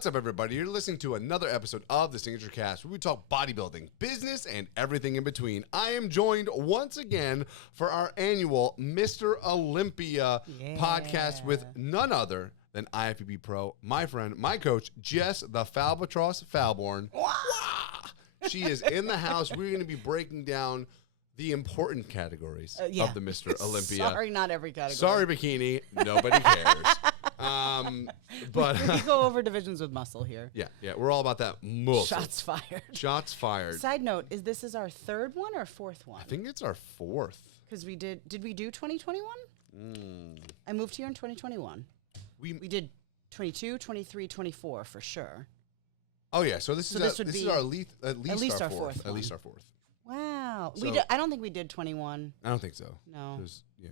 What's up, everybody? You're listening to another episode of the SignatureCAST, where we talk bodybuilding, business, and everything in between. I am joined once again for our annual Mr. Olympia podcast with none other than IFBB Pro, my friend, my coach, Jess the Falbatross Falborn. She is in the house. We're going to be breaking down the important categories of the Mr. Olympia. Sorry, not every category. Sorry, bikini. Nobody cares. But we go over divisions with muscle here. Yeah, we're all about that muscle. Shots fired. Shots fired. Side note, this is our third one or fourth one? I think it's our fourth. Because we did we do 2021? I moved here in 2021. We did 22, 23, 24 for sure. Oh yeah, so this is our at least our fourth. At least our fourth. Wow. So, I don't think we did 21. I don't think so. No. Yeah.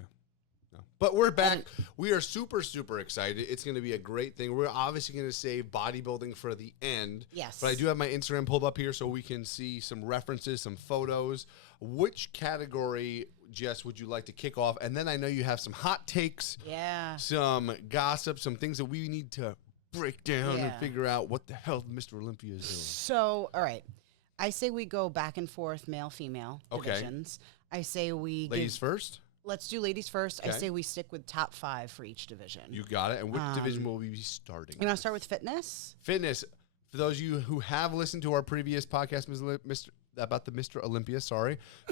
No. But we're back. We are super, super excited. It's going to be a great thing. We're obviously going to save bodybuilding for the end. Yes. But I do have my Instagram pulled up here so we can see some references, some photos. Which category, Jess, would you like to kick off? And then I know you have some hot takes. Yeah. Some gossip, some things that we need to break down and figure out what the hell Mr. Olympia is doing. So, all right. I say we go back and forth, male, female divisions. I say we ladies first. Let's do ladies first. Okay. I say we stick with top 5 for each division. You got it. And which division will we be starting? You want to start with fitness? Fitness. For those of you who have listened to our previous podcast, about the Mr. Olympia,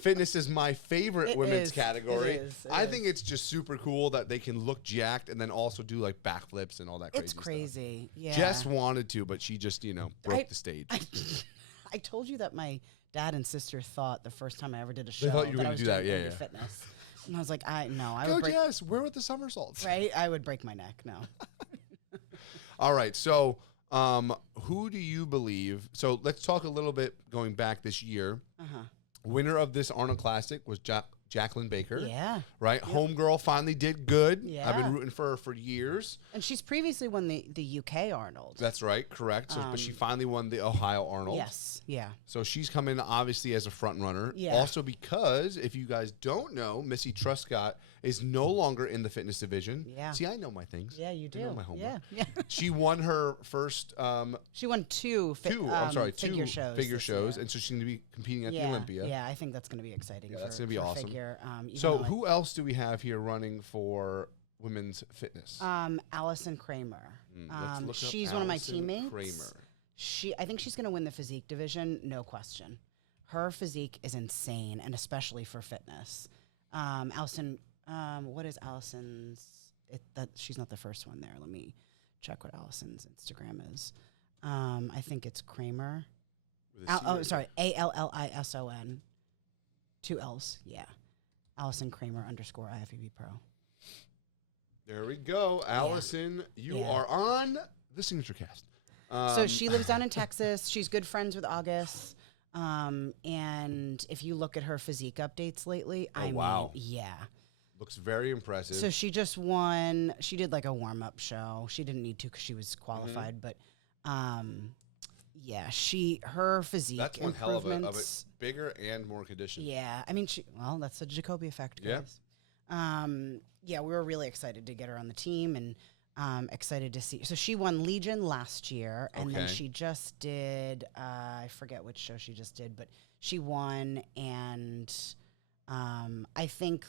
fitness is my favorite women's category. I think it's just super cool that they can look jacked and then also do like backflips and all that crazy stuff. It's crazy. Yeah. Jess wanted to, but she just, broke the stage. I told you that my dad and sister thought the first time I ever did a show they thought you were that I was doing doing fitness. And I was like, I Go would break. Jess, where with the somersaults? Right? I would break my neck. No. All right. So, who do you believe? So let's talk a little bit going back this year. Winner of this Arnold Classic was Jacqueline Baker. Yeah. Right? Yep. Homegirl finally did good. Yeah. I've been rooting for her for years. And she's previously won the UK Arnold. That's right. Correct. So, but she finally won the Ohio Arnold. Yes. Yeah. So she's coming obviously as a front runner. Yeah. Also because, if you guys don't know, Missy Truscott is no longer in the fitness division. Yeah. See, I know my things. Yeah, you do. I know my homework. Yeah. She won her first... she won two figure shows. And so she's going to be competing at the Olympia. Yeah, I think that's going to be exciting. Yeah, that's going to be awesome. Figure, so who else do we have here running for women's fitness? Allison Kramer. Let's look she's up one of my Allison teammates. Kramer. I think she's going to win the physique division, no question. Her physique is insane, and especially for fitness. Allison, what is Allison's? She's not the first one there. Let me check what Allison's Instagram is. I think it's Kramer. Sorry, ALLISON. 2 L's, yeah. Allison Kramer _ IFBB Pro. There we go. Allison, you are on the SignatureCAST. So she lives down in Texas. She's good friends with August. And if you look at her physique updates lately, I mean, yeah. Looks very impressive. So she just won. She did like a warm-up show. She didn't need to because she was qualified, but yeah, her physique that's one hell of a bigger and more conditioned. Yeah, I mean, that's the Jacoby effect, guys. Yeah, we were really excited to get her on the team and excited to see. So she won Legion last year, and then she just did, I forget which show she just did, but she won, and I think,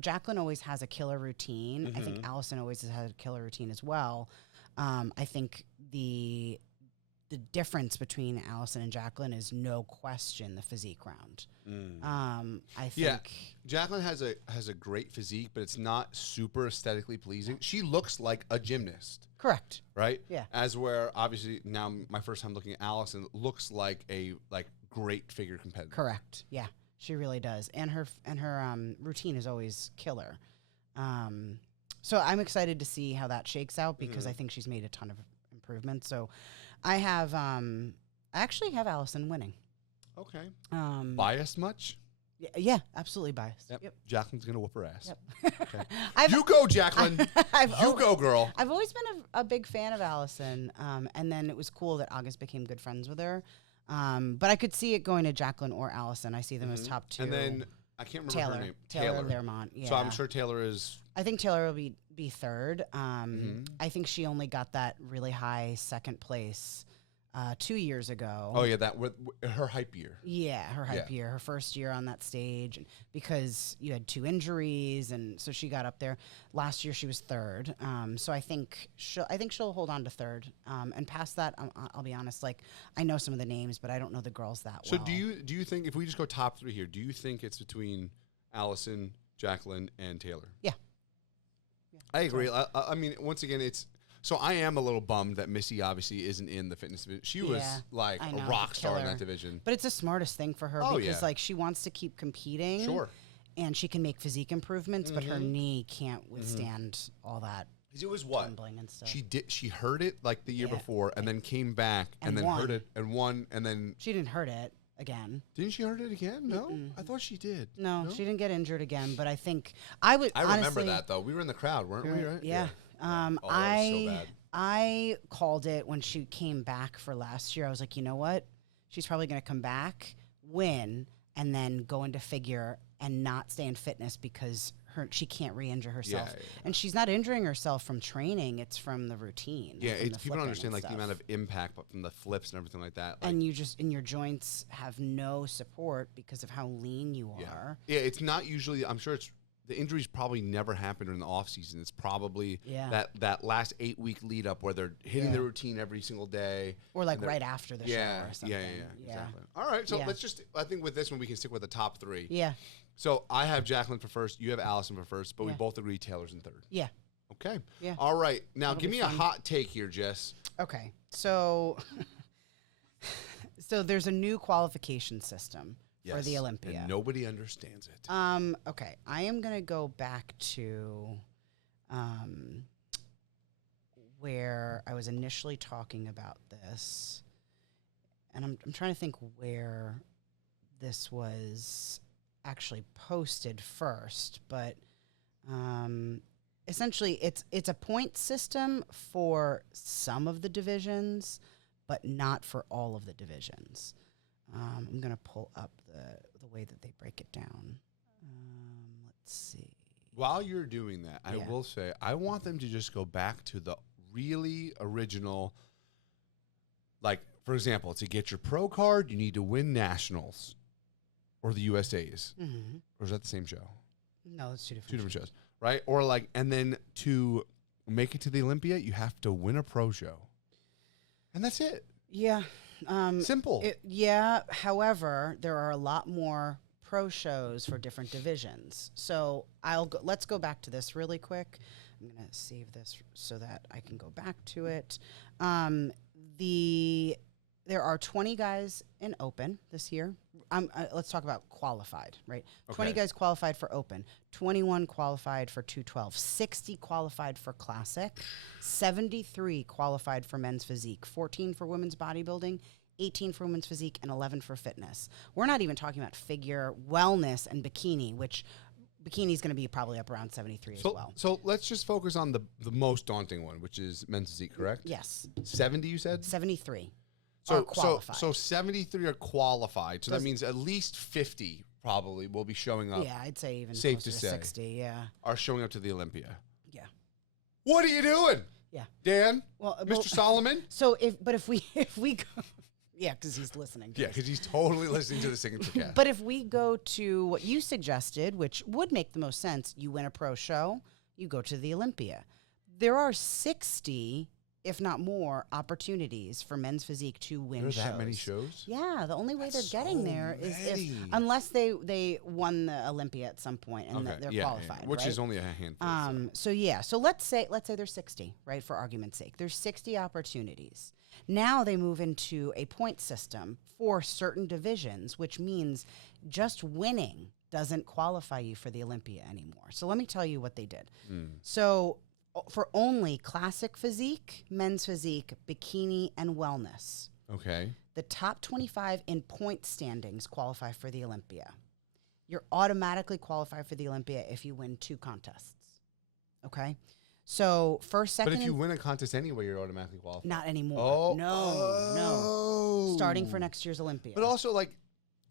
Jacqueline always has a killer routine. I think Allison always has had a killer routine as well. I think the difference between Allison and Jacqueline is no question the physique round. I think Jacqueline has a great physique, but it's not super aesthetically pleasing. She looks like a gymnast. Correct. Right? Yeah. As where obviously now my first time looking at Allison looks like a great figure competitor. Correct. Yeah. She really does. And her routine is always killer. So I'm excited to see how that shakes out because I think she's made a ton of improvements. So I actually have Allison winning. Okay. Biased much? Yeah, absolutely biased. Yep. Jacqueline's going to whoop her ass. Yep. Okay. You go, Jacqueline. Go, girl. I've always been a big fan of Allison. And then it was cool that August became good friends with her. But I could see it going to Jacqueline or Allison. I see them as top 2. And then I can't remember her name. Taylor Lermont. Yeah. So I'm sure Taylor is. I think Taylor will be third. I think she only got that really high second place 2 years ago. Oh yeah, that with her hype year. Yeah, her hype year, her first year on that stage, and because you had 2 injuries, and so she got up there. Last year she was third. So I think she'll hold on to third. And past that, I'll be honest, like I know some of the names, but I don't know the girls that well. So do you think if we just go top 3 here, do you think it's between Allison, Jacqueline, and Taylor? Yeah. I agree. I mean, once again, it's. So I am a little bummed that Missy obviously isn't in the fitness division. She was like a rock star in that division. But it's the smartest thing for her because like she wants to keep competing. Sure. And she can make physique improvements, but her knee can't withstand all that. It was what? Tumbling and stuff. She hurt it like the year before and then came back and then hurt it and won and then she didn't hurt it again. Didn't she hurt it again? No. I thought she did. No, she didn't get injured again, but I think I would I remember that though. We were in the crowd, weren't we, right? Yeah. That was so bad. I called it when she came back for last year. I was like, you know what? She's probably going to come back, win, and then go into figure and not stay in fitness because she can't re-injure herself. Yeah. And she's not injuring herself from training. It's from the routine. Yeah, people don't understand like the amount of impact from the flips and everything like that. Like, and you just, in your joints have no support because of how lean you are. Yeah, it's not usually, I'm sure it's, the injuries probably never happen in the off season. It's probably that last 8-week lead up where they're hitting the routine every single day, or like right after the show or something. Yeah, exactly. All right, so let's just. I think with this one we can stick with the top 3. Yeah. So I have Jacqueline for first. You have Allison for first, but we both agree Taylor's in third. Yeah. Okay. Yeah. All right. Now give me a hot take here, Jess. Okay. So, so there's a new qualification system. For the Olympia. And nobody understands it. Okay. I am going to go back to where I was initially talking about this. And I'm trying to think where this was actually posted first. But essentially, it's a point system for some of the divisions, but not for all of the divisions. I'm going to pull up the way that they break it down. Let's see. While you're doing that, I will say, I want them to just go back to the really original, like, for example, to get your pro card, you need to win nationals or the USAs. Mm-hmm. Or is that the same show? No, it's two different shows. Right? Or like, and then to make it to the Olympia, you have to win a pro show. And that's it. Yeah. Simple. However, there are a lot more pro shows for different divisions. So let's go back to this really quick. I'm going to save this so that I can go back to it. There are 20 guys in open this year. Let's talk about qualified, right? Okay. 20 guys qualified for open, 21 qualified for 212, 60 qualified for classic, 73 qualified for men's physique, 14 for women's bodybuilding, 18 for women's physique, and 11 for fitness. We're not even talking about figure, wellness, and bikini, which bikini is going to be probably up around 73 as well. So let's just focus on the most daunting one, which is men's physique, correct? Yes. 70, you said? 73. So 73 are qualified. So that means at least 50 probably will be showing up. Yeah, I'd say even safe closer to to say 60, yeah. Are showing up to the Olympia. Yeah. What are you doing? Yeah. Dan? Mr. Solomon? So if we go, yeah, because he's listening. Yeah, because he's totally listening to the SignatureCAST. But if we go to what you suggested, which would make the most sense, you win a pro show, you go to the Olympia. There are 60, if not more, opportunities for men's physique to win shows. There are that many shows? Yeah, the only way they're getting there is unless they won the Olympia at some point and they're qualified, which right? is only a handful. So let's say there's 60, right, for argument's sake. There's 60 opportunities. Now they move into a point system for certain divisions, which means just winning doesn't qualify you for the Olympia anymore. So let me tell you what they did. So for only classic physique, men's physique, bikini, and wellness. Okay. The top 25 in point standings qualify for the Olympia. You're automatically qualified for the Olympia if you win 2 contests. Okay? So first, second. But if you win a contest anyway, you're automatically qualified. Not anymore. Oh. No. Starting for next year's Olympia. But also, like,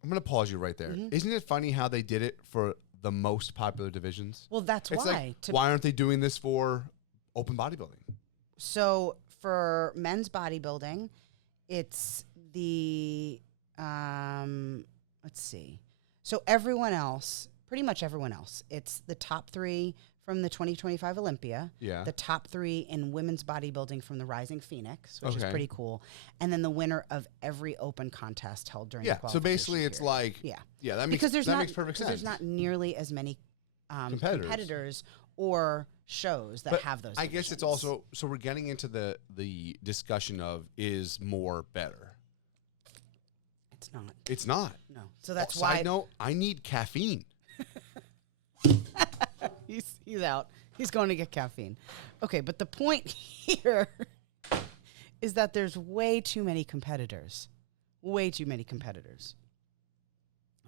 I'm going to pause you right there. Isn't it funny how they did it for the most popular divisions? Well, that's it's why. Like, why aren't they doing this for open bodybuilding? So for men's bodybuilding, it's the, let's see. So everyone else, pretty much everyone else, it's the top 3 from the 2025 Olympia, the top 3 in women's bodybuilding from the Rising Phoenix, which is pretty cool, and then the winner of every open contest held during the qualification so basically it's period. like, that makes perfect sense. There's not nearly as many competitors or shows that have those I divisions. guess it's also, so we're getting into the discussion of is more better. It's not. It's not. No. So that's why. Side note, I need caffeine. He's out. He's going to get caffeine. Okay, but the point here is that there's way too many competitors. Way too many competitors.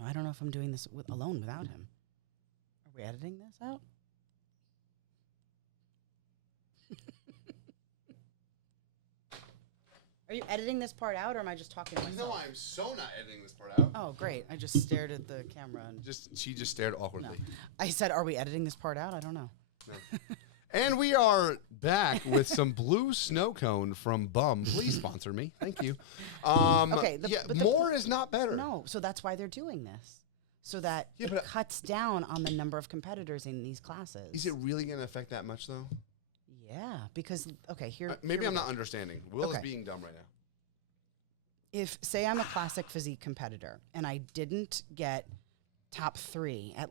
I don't know if I'm doing this alone without him. Are we editing this out? Are you editing this part out, or am I just talking to myself? No, I'm so not editing this part out. Oh, great. I just stared at the camera. And She just stared awkwardly. No. I said, are we editing this part out? I don't know. No. And we are back with some blue snow cone from Bum. Please sponsor me. Thank you. Okay. More is not better. No, so that's why they're doing this. So that it cuts down on the number of competitors in these classes. Is it really going to affect that much, though? Yeah, because, okay, here... maybe here I'm not understanding. Will is being dumb right now. If, say I'm a classic physique competitor, and I didn't get top 3 at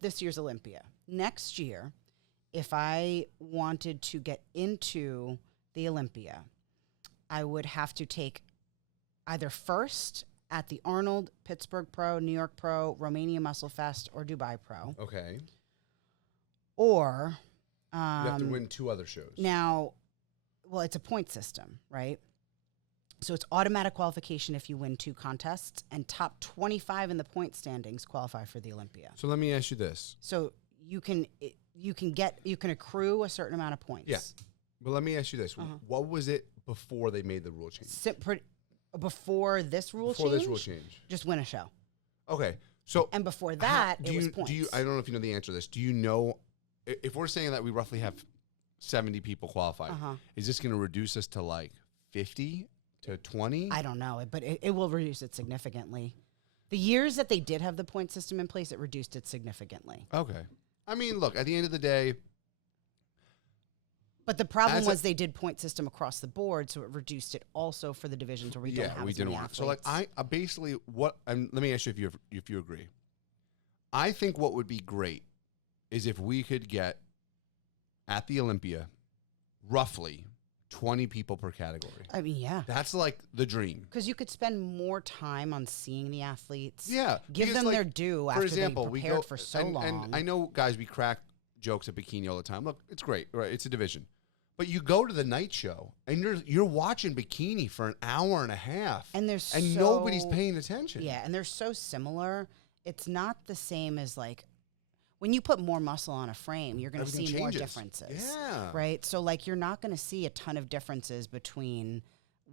this year's Olympia, next year, if I wanted to get into the Olympia, I would have to take either first at the Arnold, Pittsburgh Pro, New York Pro, Romania Muscle Fest, or Dubai Pro. Okay. Or... you have to win 2 other shows. Now, well, it's a point system, right? So it's automatic qualification if you win 2 contests, and top 25 in the point standings qualify for the Olympia. So let me ask you this. So you can accrue a certain amount of points. Yeah. But let me ask you this. What was it before they made the rule change? Before this rule change? Just win a show. Okay. So and before that, it was points. I don't know if you know the answer to this. Do you know, if we're saying that we roughly have 70 people qualified, is this going to reduce us to like 50 to 20? I don't know, but it will reduce it significantly. The years that they did have the point system in place, it reduced it significantly. Okay. I mean, look, at the end of the day. But the problem was they did point system across the board, so it reduced it also for the divisions where we don't have as many athletes. So like I basically let me ask you if you agree. I think what would be great is if we could get at the Olympia roughly 20 people per category. I mean, yeah. That's like the dream. Because you could spend more time on seeing the athletes. Yeah. Give them their due after being prepared for so long. And I know, guys, we crack jokes at bikini all the time. Look, it's great. Right? It's a division. But you go to the night show, and you're watching bikini for an hour and a half. And nobody's paying attention. Yeah, and they're so similar. It's not the same as like, when you put more muscle on a frame, you're going to see more differences. Yeah. Right? So, like, you're not going to see a ton of differences between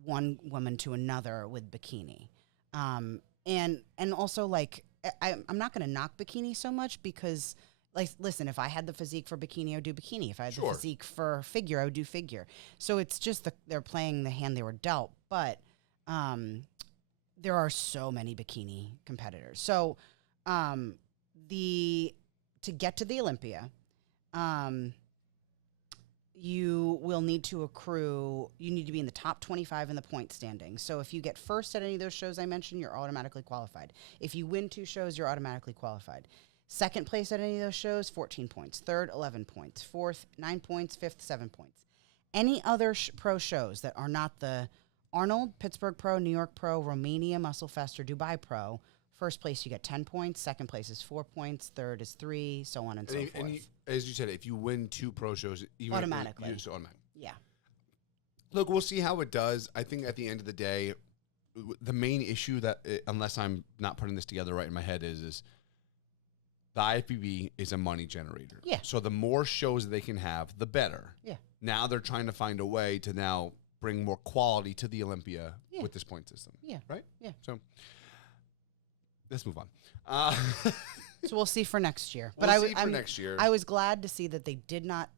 one woman to another with bikini. And also, like, I'm not going to knock bikini so much because, like, listen, if I had the physique for bikini, I would do bikini. If I had the physique for figure, I would do figure. So it's just they're playing the hand they were dealt. But there are so many bikini competitors. So to get to the Olympia, you will need to accrue, you need to be in the top 25 in the point standing. So if you get first at any of those shows I mentioned, you're automatically qualified. If you win 2 shows, you're automatically qualified. Second place at any of those shows, 14 points. Third, 11 points. Fourth, 9 points. Fifth, 7 points. Any other pro shows that are not the Arnold, Pittsburgh Pro, New York Pro, Romania Muscle Fest, or Dubai Pro, first place you get 10 points. Second place is 4 points. Third is 3, so on and so forth. And as you said, if you win 2 pro shows, automatically. Yeah. Look, we'll see how it does. I think at the end of the day, the main issue that, unless I'm not putting this together right in my head, is the IFBB is a money generator. Yeah. So the more shows they can have, the better. Yeah. Now they're trying to find a way to now bring more quality to the Olympia with this point system. Yeah. Right? Yeah. So let's move on. So we'll see for next year. But next year. I was glad to see that they did not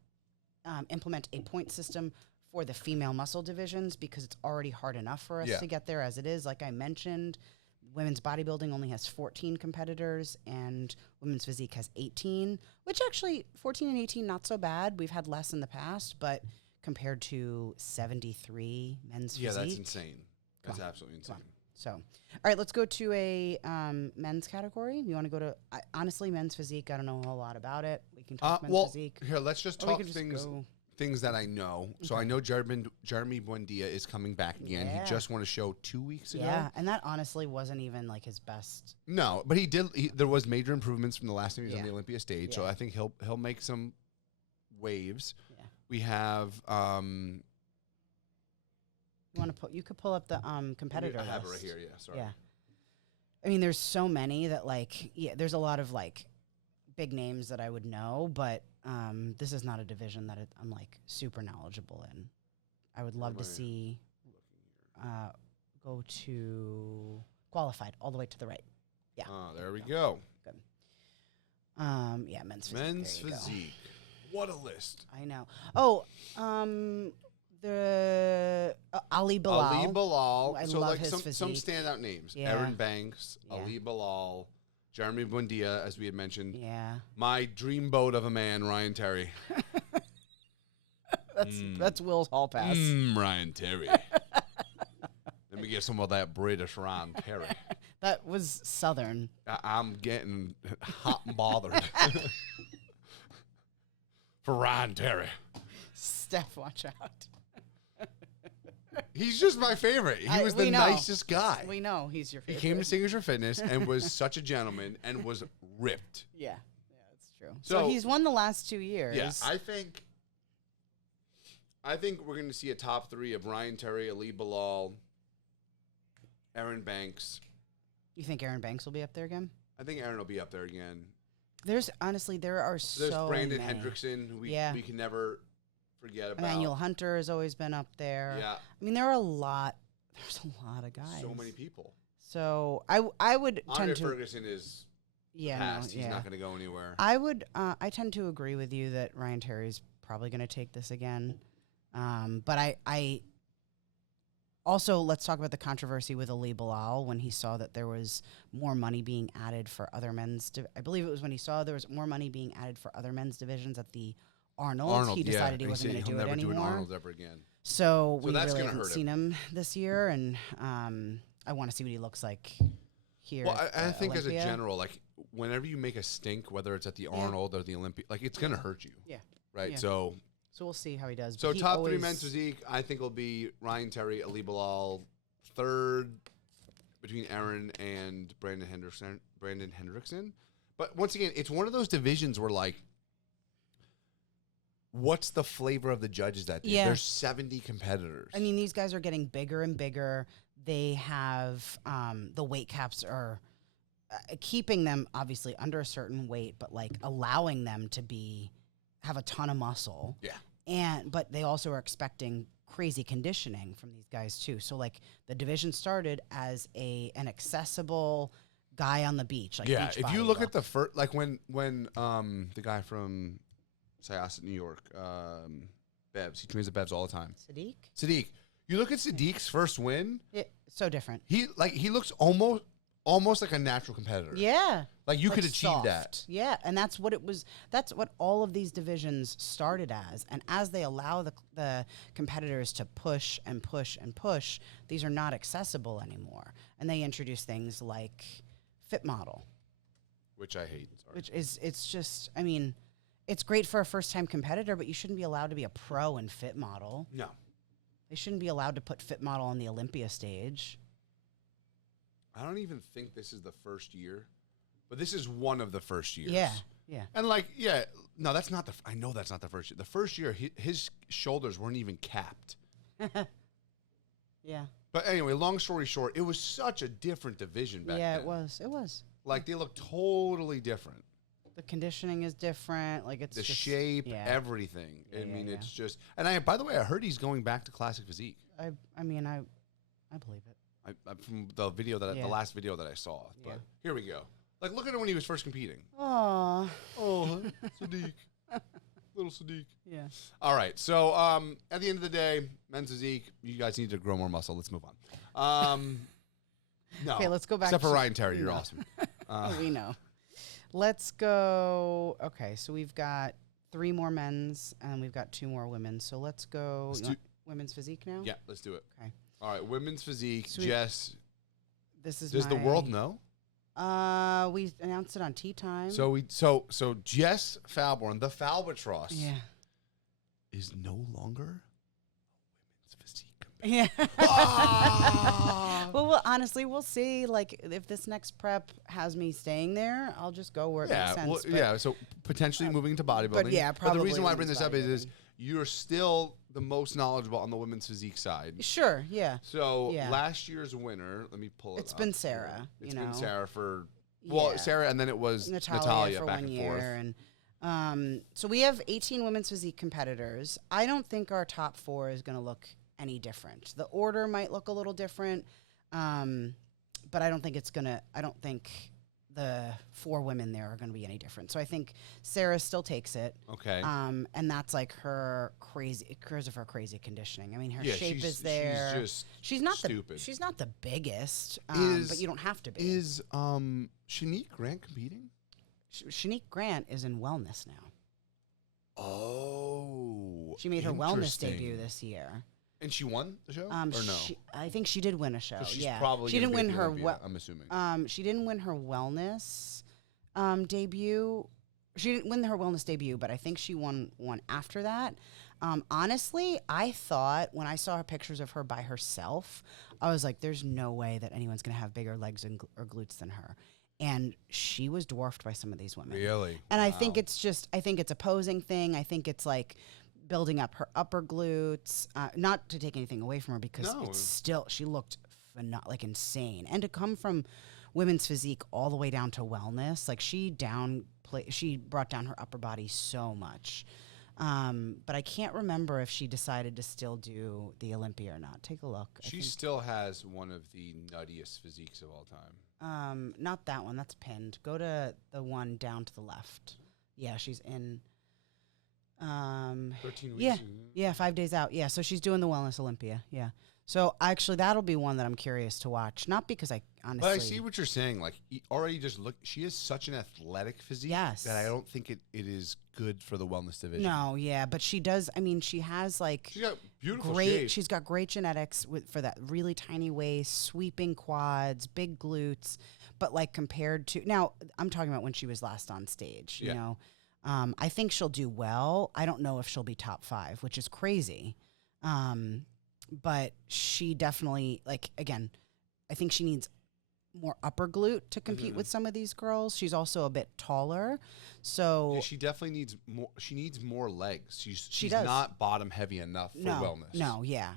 implement a point system for the female muscle divisions because it's already hard enough for us to get there as it is. Like I mentioned, women's bodybuilding only has 14 competitors and women's physique has 18, which actually 14 and 18, not so bad. We've had less in the past, but compared to 73 men's physique. Yeah, that's insane. That's absolutely insane. So, all right, let's go to a men's category. You want to go to, honestly, men's physique. I don't know a whole lot about it. We can talk men's physique. Here, let's just talk things that I know. Okay. So I know Jeremy Buendia is coming back again. Yeah. He just won a show 2 weeks ago. Yeah, and that honestly wasn't even like his best. No, but there was major improvements from the last time he was on the Olympia stage. So I think he'll make some waves. Yeah. We have you could pull up the competitor list. I have it right here, yeah, sorry. Yeah. I mean, there's so many that there's a lot of big names that I would know, but this is not a division that I'm super knowledgeable in. I would love to see go to qualified all the way to the right. Yeah. Oh, there we go. Good. Yeah, men's physique. Men's physique. What a list. I know. Oh, the Ali Bilal. Ali Bilal. I love his physique. Some standout names. Yeah. Aaron Banks, Ali Bilal, Jeremy Buendia, as we had mentioned. Yeah. My dreamboat of a man, Ryan Terry. That's Will's hall pass. Ryan Terry. Let me get some of that British Ryan Terry. That was Southern. I'm getting hot and bothered. For Ryan Terry. Steph, watch out. He's just my favorite. He was the nicest guy. We know he's your favorite. He came to Signature Fitness and was such a gentleman and was ripped. Yeah, that's true. So he's won the last 2 years. Yeah, I think we're going to see a top three of Ryan Terry, Ali Bilal, Aaron Banks. You think Aaron Banks will be up there again? I think Aaron will be up there again. There's Brandon many. Hendrickson, who we can never forget about. Emmanuel Hunter has always been up there. Yeah. I mean, there's a lot of guys. So many people. So I would Andre tend to. Ferguson is past. He's not going to go anywhere. I tend to agree with you that Ryan Terry's probably going to take this again. But I also, let's talk about the controversy with Ali Bilal when he saw that there was more money being added for other men's. I believe it was when he saw there was more money being added for other men's divisions at the Arnold. He decided he wasn't going to do it anymore. He'll never do an Arnold ever again. So we really haven't seen him this year, and I want to see what he looks like here. Well, I think Olympia. as a general, whenever you make a stink, whether it's at the Arnold or the Olympia, it's going to hurt you. Yeah. Right. Yeah. So we'll see how he does. So top three men's physique, I think will be Ryan Terry, Ali Bilal. Third between Aaron and Brandon Hendrickson. But once again, it's one of those divisions where what's the flavor of the judges that day? Yeah. There's 70 competitors. I mean, these guys are getting bigger and bigger. They have the weight caps are keeping them obviously under a certain weight, but allowing them to have a ton of muscle. Yeah. But they also are expecting crazy conditioning from these guys too. So the division started as an accessible guy on the beach. Yeah. If you look at the first, when the guy from Syosset, New York, Bevs, he trains at Bevs all the time. Sadiq. You look at Sadiq's first win. So different. He looks almost like a natural competitor. Yeah. You could achieve soft. that. Yeah, and that's what it was. That's what all of these divisions started as. And as they allow the competitors to push and push and push, these are not accessible anymore. And they introduce things like Fit Model. Which I hate. Sorry. Which is, it's just, I mean, it's great for a first-time competitor, but you shouldn't be allowed to be a pro in Fit Model. No. They shouldn't be allowed to put Fit Model on the Olympia stage. I don't even think this is the first year, but this is one of the first years. Yeah, yeah. And no, that's not I know that's not the first year. The first year, his shoulders weren't even capped. Yeah. But anyway, long story short, it was such a different division back then. Yeah, it was. It was. They look totally different. The conditioning is different. It's the just, shape, everything. I mean, it's just. And by the way, I heard he's going back to classic physique. I mean, I believe it. from the video that the last video that I saw. But here we go. Like, look at him when he was first competing. Oh, Sadiq. Little Sadiq. Yeah. All right. So at the end of the day, men's physique, you guys need to grow more muscle. Let's move on. No. Okay, let's go back. Except for Ryan Terry, you're awesome. We know. Let's go. Okay, so we've got 3 more men's and we've got 2 more women's. So let's go. Women's physique now? Yeah, let's do it. Okay. All right, women's physique. So Jess, does the world know? We announced it on Tea Time. So Jess Falborn, the Falbatross, is no longer a women's physique competitor. Yeah. Ah! Well, honestly, we'll see. Like, if this next prep has me staying there, I'll just go where it makes sense. Well, so potentially moving into bodybuilding. But yeah, probably. But the reason why I bring this up is you're still the most knowledgeable on the women's physique side. Sure, yeah. So last year's winner, let me pull it up. It's been Sarah. It's been Sarah for, Sarah, and then it was Natalia for back 1 and year. forth. And so we have 18 women's physique competitors. I don't think our top 4 is going to look any different. The order might look a little different, but I don't think the 4 women there are going to be any different. So I think Sarah still takes it. Okay. And that's like her because of her crazy conditioning. I mean, her shape is there. She's not stupid. She's not the biggest, but you don't have to be. Is Shanique Grant competing? Shanique Grant is in wellness now. Oh. She made her wellness debut this year. And she won the show, or no? I think she did win a show. So she's probably she didn't win her. I'm assuming. She didn't win her wellness debut. She didn't win her wellness debut, but I think she won one after that. Honestly, I thought when I saw her pictures of her by herself, I was like, "There's no way that anyone's going to have bigger legs or glutes than her." And she was dwarfed by some of these women. Really? And I think it's a posing thing. I think it's like building up her upper glutes, not to take anything away from her because it's still, she looked like insane. And to come from women's physique all the way down to wellness, like she brought down her upper body so much. But I can't remember if she decided to still do the Olympia or not. Take a look. She still has one of the nuttiest physiques of all time. Not that one. That's pinned. Go to the one down to the left. Yeah, she's in. 13 weeks. Yeah, 5 days out. Yeah, so she's doing the Wellness Olympia. Yeah. So actually, that'll be one that I'm curious to watch. Not because I honestly. But I see what you're saying. Like, already just look, she has such an athletic physique that I don't think it is good for the wellness division. No, yeah, but she does. I mean, she has like. She's got beautiful shape. She's got great genetics for that really tiny waist, sweeping quads, big glutes. But like compared to now, I'm talking about when she was last on stage. You know. I think she'll do well. I don't know if she'll be top 5, which is crazy. But she definitely, like, again, I think she needs more upper glute to compete with some of these girls. She's also a bit taller. So yeah, she definitely needs more. She needs more legs. She's not bottom heavy enough for wellness. No, yeah.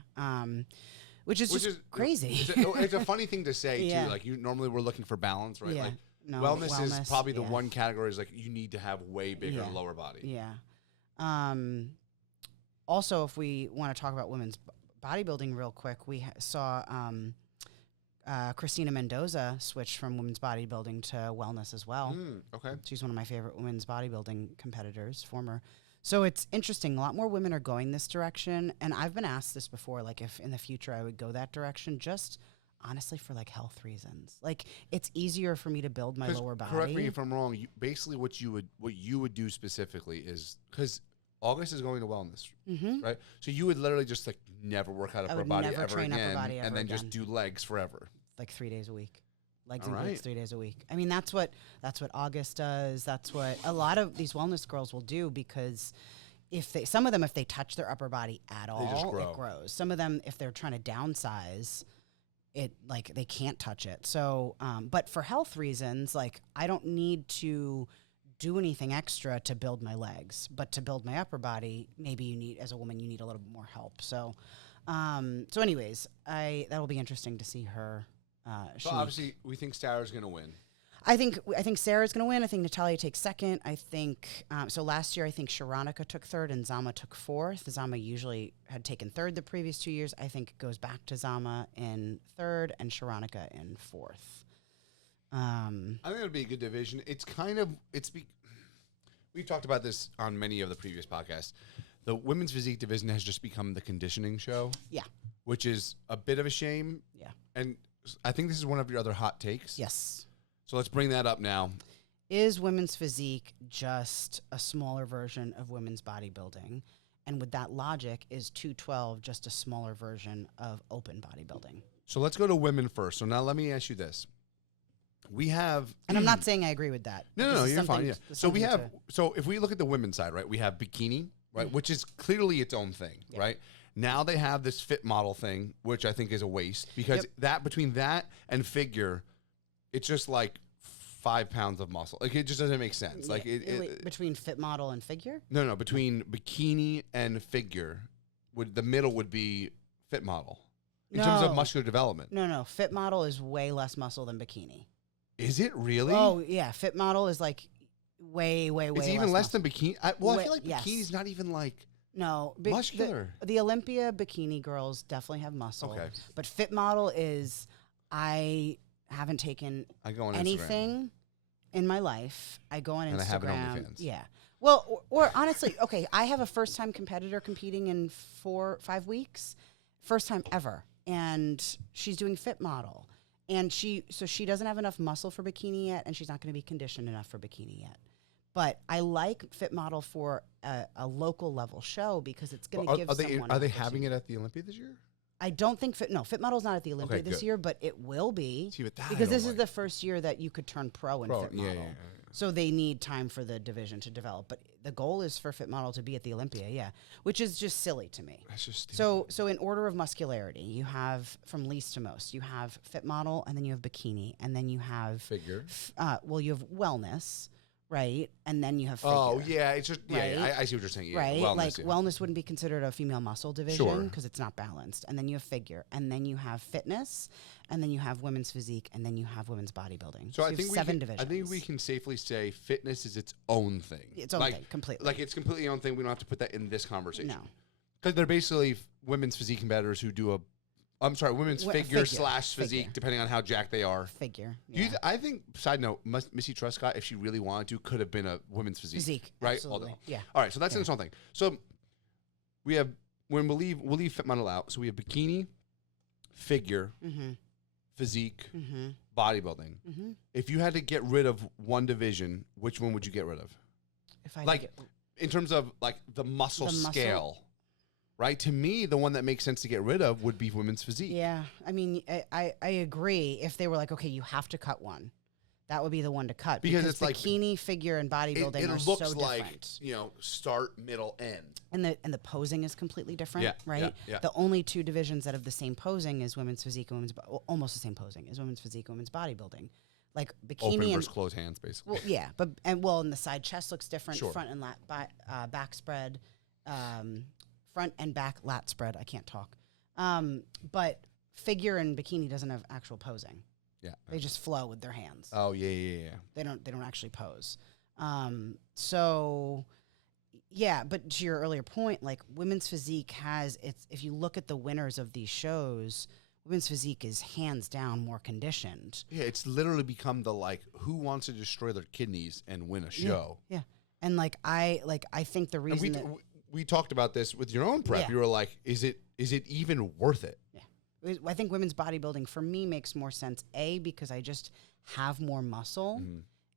Which is crazy. It's a funny thing to say too. Like normally we're looking for balance, right? Yeah. Like wellness is probably the one category is like you need to have way bigger lower body. Yeah. Also, if we want to talk about women's bodybuilding real quick, we saw Christina Mendoza switch from women's bodybuilding to wellness as well. Okay. She's one of my favorite women's bodybuilding competitors, former. So it's interesting. A lot more women are going this direction. And I've been asked this before, like if in the future I would go that direction, just honestly for like health reasons. Like it's easier for me to build my lower body. Correct me if I'm wrong. Basically what you would do specifically is because August is going to wellness, right? So you would literally just like never work out upper body ever again, and then just do legs forever, like 3 days a week, legs and glutes 3 days a week. I mean, that's what August does. That's what a lot of these wellness girls will do because some of them if they touch their upper body at all, it grows. Some of them if they're trying to downsize, it like they can't touch it. So, but for health reasons, like I don't need to do anything extra to build my legs, but to build my upper body, maybe as a woman, you need a little bit more help. So, anyways, that'll be interesting to see her. So obviously we think Sarah's going to win. I think Sarah's going to win. I think Natalia takes second. I think so. Last year, I think Sharonica took third and Zama took fourth. Zama usually had taken third the previous 2 years. I think it goes back to Zama in third and Sharonica in fourth. I think it'll be a good division. We've talked about this on many of the previous podcasts. The women's physique division has just become the conditioning show. Yeah. Which is a bit of a shame. Yeah. And I think this is one of your other hot takes. Yes. So let's bring that up now. Is women's physique just a smaller version of women's bodybuilding? And with that logic, is 212 just a smaller version of open bodybuilding? So let's go to women first. So now let me ask you this. We have... And I'm not saying I agree with that. No, you're fine. Yeah. So we have... So if we look at the women's side, right, we have bikini, right, which is clearly its own thing, right? Now they have this fit model thing, which I think is a waste because that between that and figure, it's just like 5 pounds of muscle. Like it just doesn't make sense. Like between fit model and figure? No. Between bikini and figure, the middle would be fit model in terms of muscular development. No. Fit model is way less muscle than bikini. Is it really? Oh yeah, fit model is like way. It's even less than bikini. I feel like bikini's not even like. No, muscular. The Olympia bikini girls definitely have muscle. Okay. But fit model is, I haven't taken anything in my life. I go on Instagram. And I have it on OnlyFans. Yeah. Well, or honestly, okay, I have a first-time competitor competing in 4-5 weeks. First time ever. And she's doing fit model. And she doesn't have enough muscle for bikini yet, and she's not going to be conditioned enough for bikini yet. But I like fit model for a local level show because it's going to give someone. Are they having it at the Olympia this year? I don't think fit model's not at the Olympia this year, but it will be. See, but because this is the first year that you could turn pro in fit model. Yeah. So they need time for the division to develop. But the goal is for fit model to be at the Olympia, which is just silly to me. That's just stupid. So in order of muscularity, you have from least to most. You have fit model, and then you have bikini, and then you have figure. You have wellness. Right, and then you have figure. Oh, yeah, it's just, I see what you're saying. Yeah, right, wellness, wellness wouldn't be considered a female muscle division because it's not balanced. And then you have figure, and then you have fitness, and then you have women's physique, and then you have women's bodybuilding. So I think divisions. I think we can safely say fitness is its own thing. Its own thing, completely. Like it's completely own thing. We don't have to put that in this conversation. No. Because they're basically women's physique competitors who do women's figure/physique, depending on how jacked they are. Figure. Yeah. I think, side note, Missy Truscott, if she really wanted to, could have been a women's physique. Right? Absolutely. Yeah. All right, so that's its own thing. So we have, we'll leave fit model out. So we have bikini, figure, physique, bodybuilding. If you had to get rid of one division, which one would you get rid of? If I in terms of like the muscle scale. Right? To me, the one that makes sense to get rid of would be women's physique. Yeah. I mean, I agree. If they were like, okay, you have to cut one, that would be the one to cut. Because it's bikini, like, figure, and bodybuilding are so different. It looks like, start, middle, end. And the posing is completely different, right? Yeah. The only two divisions that have the same posing is women's physique and almost the same posing is women's physique and women's bodybuilding. Like bikini open versus closed hands, basically. Well, yeah, and the side chest looks different, front and back spread. Front and back lat spread. I can't talk. But figure and bikini doesn't have actual posing. Yeah. They just flow with their hands. Oh, yeah. They don't actually pose. So yeah, but to your earlier point, like women's physique if you look at the winners of these shows, women's physique is hands down more conditioned. Yeah, it's literally become the who wants to destroy their kidneys and win a show. Yeah. And I think the reason we talked about this with your own prep. You were like, is it even worth it? Yeah. I think women's bodybuilding for me makes more sense. A, because I just have more muscle,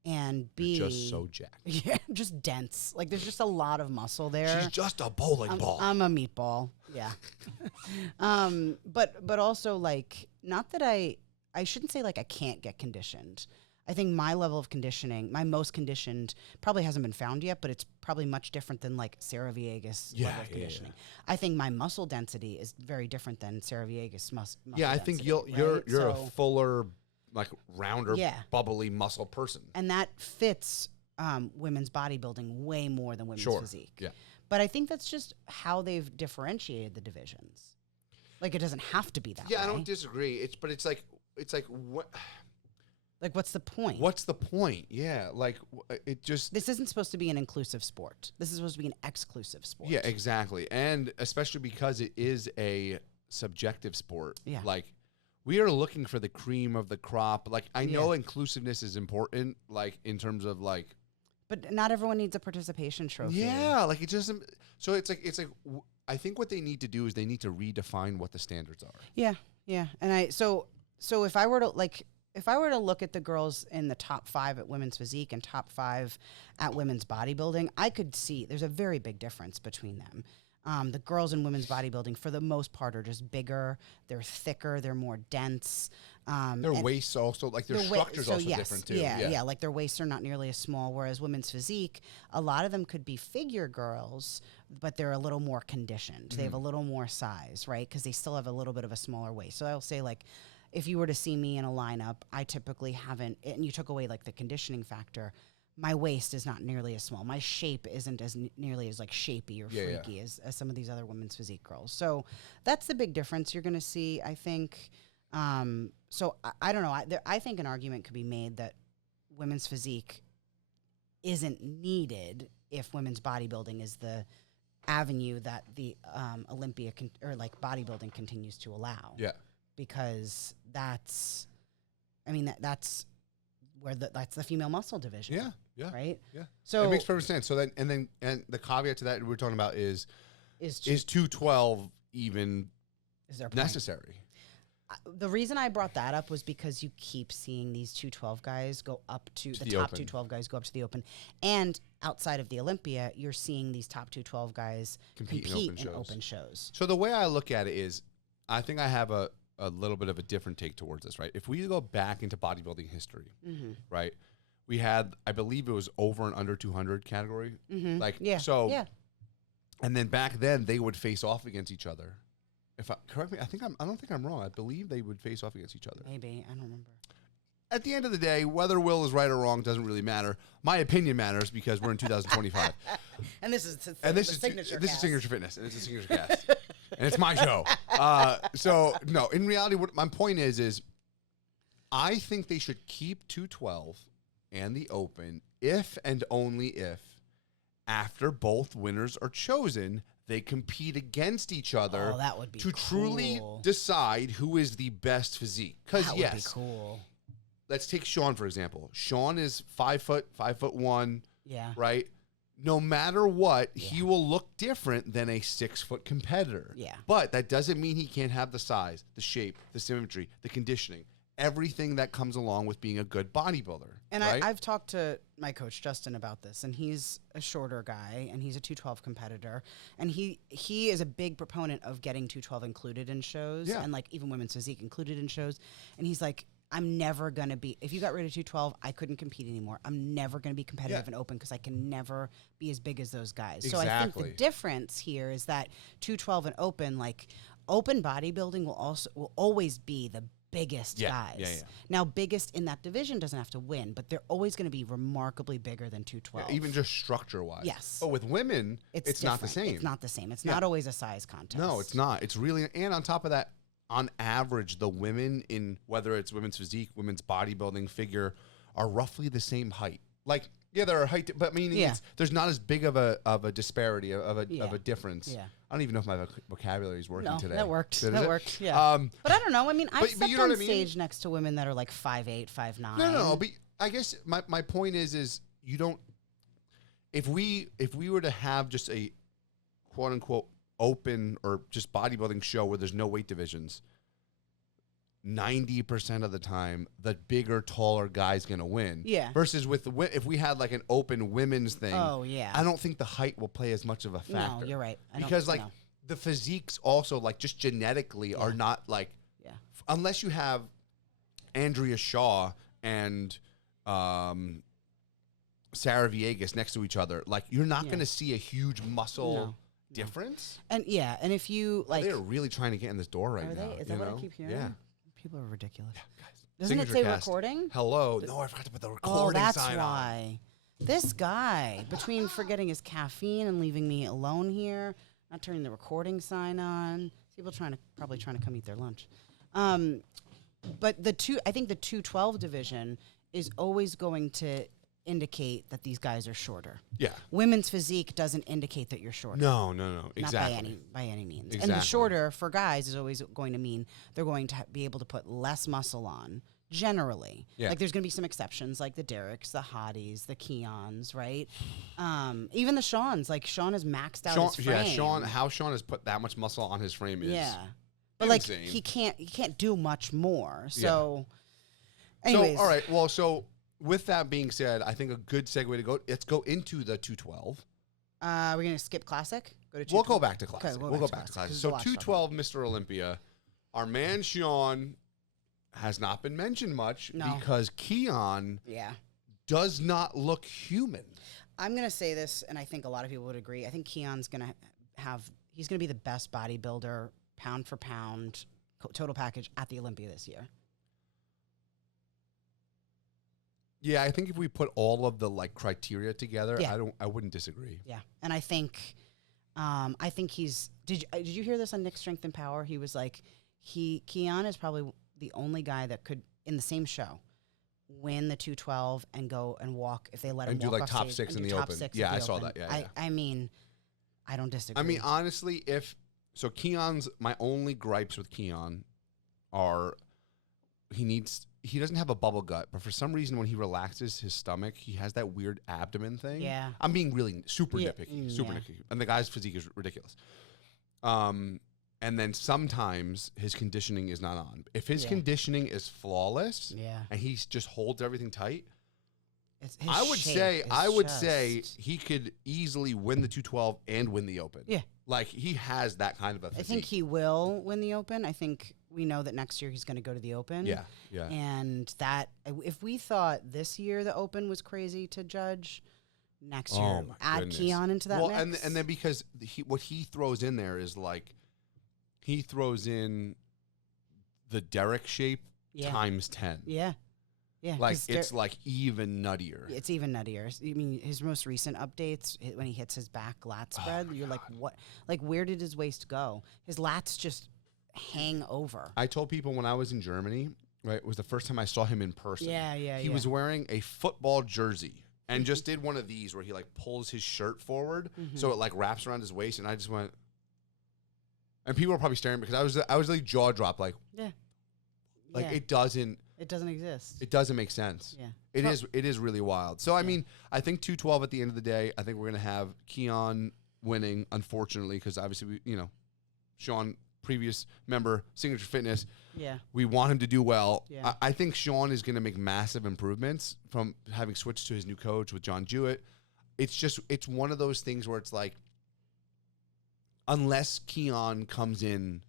and B, you're just so jacked. Yeah, just dense. Like there's just a lot of muscle there. She's just a bowling ball. I'm a meatball. Yeah. But also not that I shouldn't say I can't get conditioned. I think my level of conditioning, my most conditioned, probably hasn't been found yet, but it's probably much different than Sarah Villegas' level of conditioning. Yeah. I think my muscle density is very different than Sarah Villegas' muscle density. Yeah, I think you're a fuller, rounder, bubbly muscle person. And that fits women's bodybuilding way more than women's physique. Yeah. But I think that's just how they've differentiated the divisions. It doesn't have to be that way. Yeah, I don't disagree. It's like what... Like, what's the point? What's the point? Yeah, like it just. This isn't supposed to be an inclusive sport. This is supposed to be an exclusive sport. Yeah, exactly, and especially because it is a subjective sport. Yeah, like we are looking for the cream of the crop. Like I know inclusiveness is important, like in terms of like. But not everyone needs a participation trophy. Yeah, like it just. So it's like I think what they need to do is they need to redefine what the standards are. Yeah, yeah, and so if I were to look at the girls in the top 5 at women's physique and top 5 at women's bodybuilding, I could see there's a very big difference between them. The girls in women's bodybuilding, for the most part, are just bigger. They're thicker. They're more dense. Their waists also, like their structure's also different too. Yeah, like their waists are not nearly as small. Whereas women's physique, a lot of them could be figure girls, but they're a little more conditioned. They have a little more size, right? Because they still have a little bit of a smaller waist. So I'll say like, if you were to see me in a lineup, I typically haven't, and you took away like the conditioning factor, my waist is not nearly as small. My shape isn't as nearly as like shapy or freaky as some of these other women's physique girls. So that's the big difference you're going to see, I think. So I don't know. I think an argument could be made that women's physique isn't needed if women's bodybuilding is the avenue that the Olympia or like bodybuilding continues to allow. Yeah. Because that's where that's the female muscle division. Yeah, yeah, right. Yeah, so it makes perfect sense. So then, and the caveat to that we're talking about is 212 even is there necessary? The reason I brought that up was because you keep seeing these 212 guys go up to the top open. 212 guys go up to the open, and outside of the Olympia, you're seeing these top 212 guys compete in open shows. So the way I look at it is, I think I have a little bit of a different take towards this, right? If we go back into bodybuilding history, right, we had, I believe it was over and under 200 category. And then back then they would face off against each other. Correct me, I don't think I'm wrong. I believe they would face off against each other. Maybe, I don't remember. At the end of the day, whether Will is right or wrong doesn't really matter. My opinion matters because we're in 2025. And this is Signature This is Signature Fitness, and it's a SignatureCAST. And it's my show. So, no, in reality, what my point is I think they should keep 212 and the open if and only if, after both winners are chosen, they compete against each other to truly decide who is the best physique. Because, yes, would be cool. Let's take Sean, for example. Sean is 5'1". Yeah. Right? No matter what, he will look different than a 6-foot competitor. Yeah. But that doesn't mean he can't have the size, the shape, the symmetry, the conditioning, everything that comes along with being a good bodybuilder. And right? I've talked to my coach, Justin, about this, and he's a shorter guy, and he's a 212 competitor. And he is a big proponent of getting 212 included in shows, and like even women's physique included in shows. And he's like, I'm never going to be, if you got rid of 212, I couldn't compete anymore. I'm never going to be competitive and open because I can never be as big as those guys. Exactly. So I think the difference here is that 212 and open, like open bodybuilding will always be the biggest guys. Yeah. Now, biggest in that division doesn't have to win, but they're always going to be remarkably bigger than 212. Even just structure-wise. Yes. But with women, it's not the same. It's not the same. It's not always a size contest. No, it's not. It's really, and on top of that, on average, the women in, whether it's women's physique, women's bodybuilding, figure, are roughly the same height. Like, yeah, there are height, but meaning there's not as big of a disparity, of a difference. Yeah. I don't even know if my vocabulary is working today. That worked. That worked. Yeah. But I don't know. I mean, I've stepped you know on stage next to women that are like 5'8", 5'9". No. But I guess my point is you don't. If we were to have just a quote unquote open or just bodybuilding show where there's no weight divisions, 90% of the time the bigger, taller guy's gonna win. Yeah. Versus with if we had like an open women's thing, I don't think the height will play as much of a factor. No, you're right. Because like the physiques also like just genetically are not like unless you have Andrea Shaw and Sarah Villegas next to each other, like you're not gonna see a huge muscle difference. And if you like, they're really trying to get in this door right now. Is that what I keep hearing? Yeah. People are ridiculous. Yeah, guys. Doesn't it say recording? Hello. No, I forgot to put the recording sign on. Oh, that's why. This guy, between forgetting his caffeine and leaving me alone here, not turning the recording sign on, people probably trying to come eat their lunch. But I think the 212 division is always going to indicate that these guys are shorter. Yeah. Women's physique doesn't indicate that you're shorter. No, exactly. Not by any means. Exactly. And the shorter for guys is always going to mean they're going to be able to put less muscle on. Generally, like there's going to be some exceptions, like the Derricks, the Hotties, the Keons, right? Even the Seans, like Sean has maxed out his frame. Yeah, how Sean has put that much muscle on his frame is but insane. Like he can't do much more. So, anyways. So all right, well, so with that being said, I think a good segue to go. Let's go into the 212. We're gonna skip classic. We'll go back to classic. Okay, we'll go back to classic. So 212, Mr. Olympia, our man Sean has not been mentioned much because Keon does not look human. I'm going to say this, and I think a lot of people would agree. I think Keon's going to he's going to be the best bodybuilder, pound for pound, total package at the Olympia this year. Yeah, I think if we put all of the criteria together, I wouldn't disagree. Yeah, and I think he's. Did you hear this on Nick Strength and Power? He was like, Keon is probably the only guy that could, in the same show, win the 212 and go and walk if they let him walk do off top stage 6 in the open. Yeah, I saw that. Yeah, I mean, I don't disagree. I mean, honestly, Keon's, my only gripes with Keon are he doesn't have a bubble gut, but for some reason when he relaxes his stomach, he has that weird abdomen thing. Yeah. I'm being really super nitpicky, nitpicky. And the guy's physique is ridiculous. And then sometimes his conditioning is not on. If his conditioning is flawless, and he just holds everything tight, I would say he could easily win the 212 and win the Open. Yeah, like he has that kind of a physique. I think he will win the Open. I think we know that next year he's going to go to the Open. Yeah. And that if we thought this year the Open was crazy to judge, next year add Keon into that mix. And then because what he throws in there is he throws in the Derrick shape times 10. Yeah. Like it's even nuttier. It's even nuttier. I mean, his most recent updates, when he hits his back lat spread, you're like, what? Like, where did his waist go? His lats just hang over. I told people when I was in Germany, right, it was the first time I saw him in person. He was wearing a football jersey and just did one of these where he pulls his shirt forward so it wraps around his waist, and I just went. And people were probably staring because I was jaw dropped it doesn't exist. It doesn't make sense. Yeah. It is really wild. So I mean, I think 212 at the end of the day, I think we're going to have Keon winning, unfortunately, because obviously Sean, previous member, Signature Fitness. Yeah. We want him to do well. Yeah. I think Sean is going to make massive improvements from having switched to his new coach with John Jewett. It's one of those things where it's unless Keon comes in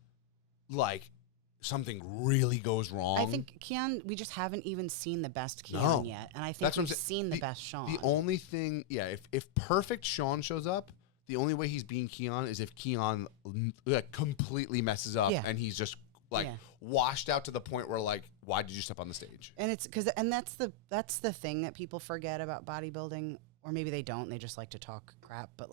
something really goes wrong. I think Keon, we just haven't even seen the best Keon yet. And I think we've seen the best Sean. The only thing, if perfect Sean shows up, the only way he's being Keon is if Keon completely messes up and he's just washed out to the point where why did you step on the stage? And it's that's the thing that people forget about bodybuilding, or maybe they don't. They just like to talk crap. But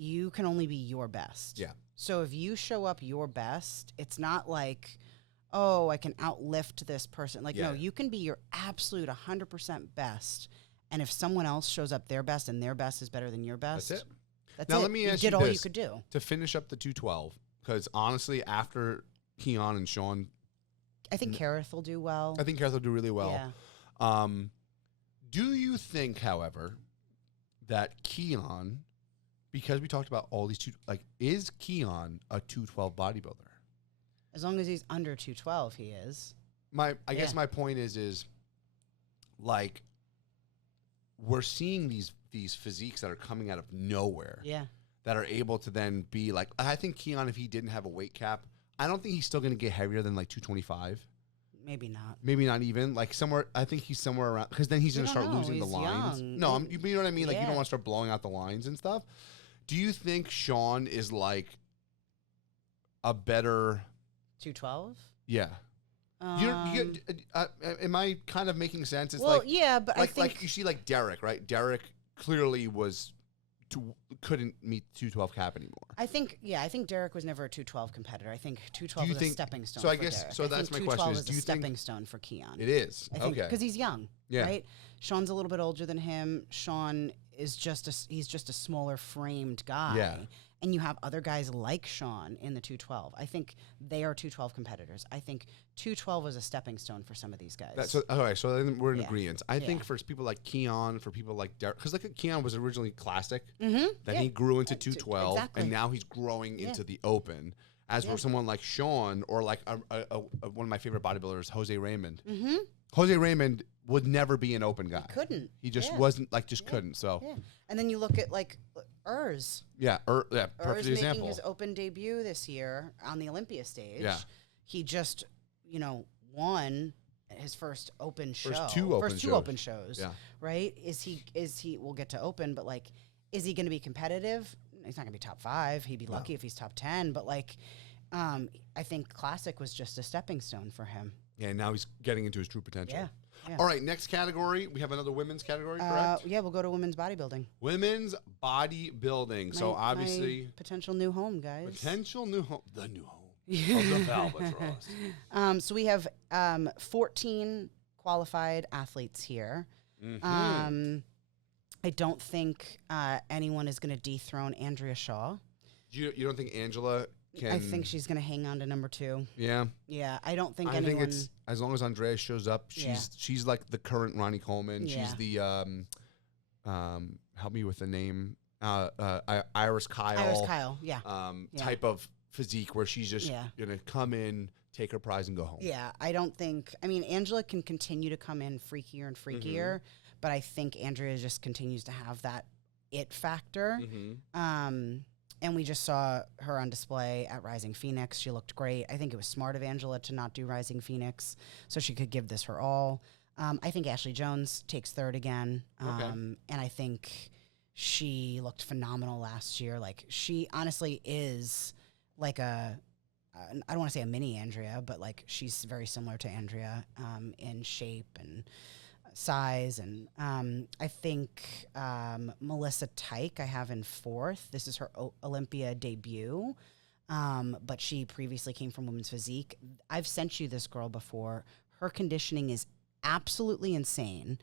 you can only be your best. Yeah. So if you show up your best, it's not I can outlift this person. No, you can be your absolute 100% best. And if someone else shows up their best and their best is better than your best, that's it. That's now it. Let me ask you you did all this, you could do to finish up the 212. Because honestly, after Keon and Sean, I think Kareth will do well. I think Kareth will do really well. Yeah. Do you think, however, that Keon, because we talked about all these is Keon a 212 bodybuilder? As long as he's under 212, he is. I guess my point is we're seeing these physiques that are coming out of nowhere. Yeah. That are able to then be I think Keon, if he didn't have a weight cap, I don't think he's still going to get heavier than 225. Maybe not. Maybe not even somewhere. I think he's somewhere around, because then he's going to start losing the lines. Young. No, you know what I mean? You don't want to start blowing out the lines and stuff. Do you think Sean is a better 212? Yeah. Am I kind of making sense? It's but I think you see Derrick, right? Derrick clearly was couldn't meet 212 cap anymore. I think Derek was never a 212 competitor. I think 212 is a stepping stone. So I for guess Derek. so. That's my question: is do you think 212 is a stepping stone for Keon? It is. I think, okay, because he's young, yeah. right? Sean's a little bit older than him. Sean is just a smaller framed guy. Yeah. And you have other guys like Sean in the 212. I think they are 212 competitors. I think 212 was a stepping stone for some of these guys. All right, so then we're in agreement. I think for people like Keon, for people like Derek, because Keon was originally classic, then he grew into 212, exactly. and now he's growing into the open. As for someone like Sean, or like one of my favorite bodybuilders, Jose Raymond. Jose Raymond would never be an open guy. He couldn't. He just wasn't, couldn't. So. Yeah. And then you look at like Urs. Yeah, perfect example. Making his open debut this year on the Olympia stage. Yeah. He just, won his first open show. First two open shows. Yeah. Right? Is he we'll get to open, but is he going to be competitive? He's not going to be top 5. He'd be lucky if he's top 10, but I think Classic was just a stepping stone for him. Yeah, now he's getting into his true potential. Yeah. All right, next category. We have another women's category, correct? Yeah, we'll go to women's bodybuilding. Women's bodybuilding. So obviously, my potential new home, guys. Potential new home. The new home of the Albatross. So we have 14 qualified athletes here. I don't think anyone is going to dethrone Andrea Shaw. You don't think Angela can? I think she's going to hang on to number 2. Yeah. Yeah, I don't think I anyone. think it's as long as Andrea shows up, she's like the current Ronnie Coleman. Yeah. She's the help me with the name. Iris Kyle. Iris Kyle, yeah. Type of physique where she's just gonna come in, take her prize, and go home. Yeah, I don't think. I mean, Angela can continue to come in freakier and freakier, but I think Andrea just continues to have that it factor. And we just saw her on display at Rising Phoenix. She looked great. I think it was smart of Angela to not do Rising Phoenix so she could give this her all. I think Ashley Jones takes 3rd again. And I think she looked phenomenal last year. She honestly is like I don't want to say a mini Andrea, but she's very similar to Andrea in shape and size. And I think Melissa Tyke I have in 4th. This is her Olympia debut, but she previously came from Women's Physique. I've sent you this girl before. Her conditioning is absolutely insane.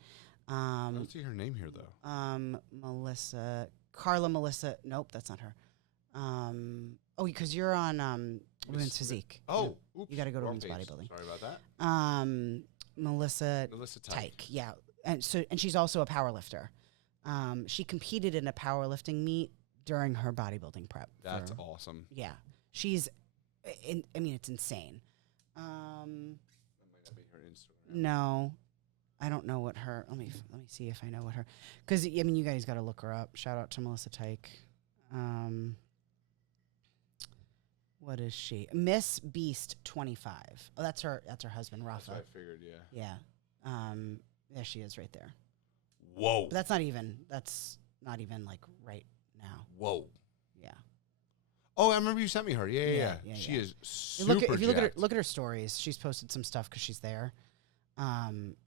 I don't see her name here, though. Carla Melissa. Nope, that's not her. Because you're on Women's Physique. Oh, oops, you got to go to Women's Bodybuilding. Sorry about that. Melissa Tyke, yeah, and she's also a power lifter. She competed in a powerlifting meet during her bodybuilding prep. That's awesome. Yeah, she's. It's insane. That might not be her Instagram. No, I don't know what her. Let me see if I know what her. Because you guys got to look her up. Shout out to Melissa Tyke. What is she? Miss Beast 25. Oh, that's her husband, Rafa. That's what I figured, yeah. Yeah. There she is right there. Whoa. But that's not even right now. Whoa. Yeah. Oh, I remember you sent me her. Yeah. She is super if you jacked. look at her stories, she's posted some stuff because she's there.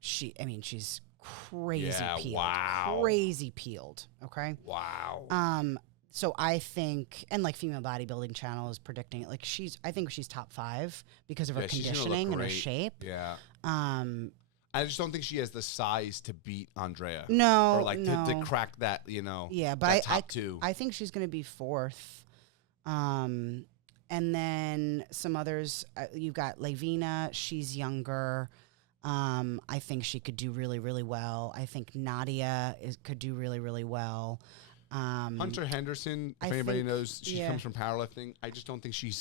She's crazy peeled. Wow. Crazy peeled. Okay. Wow. So I think, and Female Bodybuilding Channel is predicting it. I think she's top 5 because of her conditioning and her shape. Yeah. I just don't think she has the size to beat Andrea. No, or to crack that, Yeah, but top 2. I think she's going to be 4th. And then some others. You've got Levina. She's younger. I think she could do really, really well. I think Nadia could do really, really well. Hunter Henderson, if anybody knows, she comes from powerlifting. I just don't think she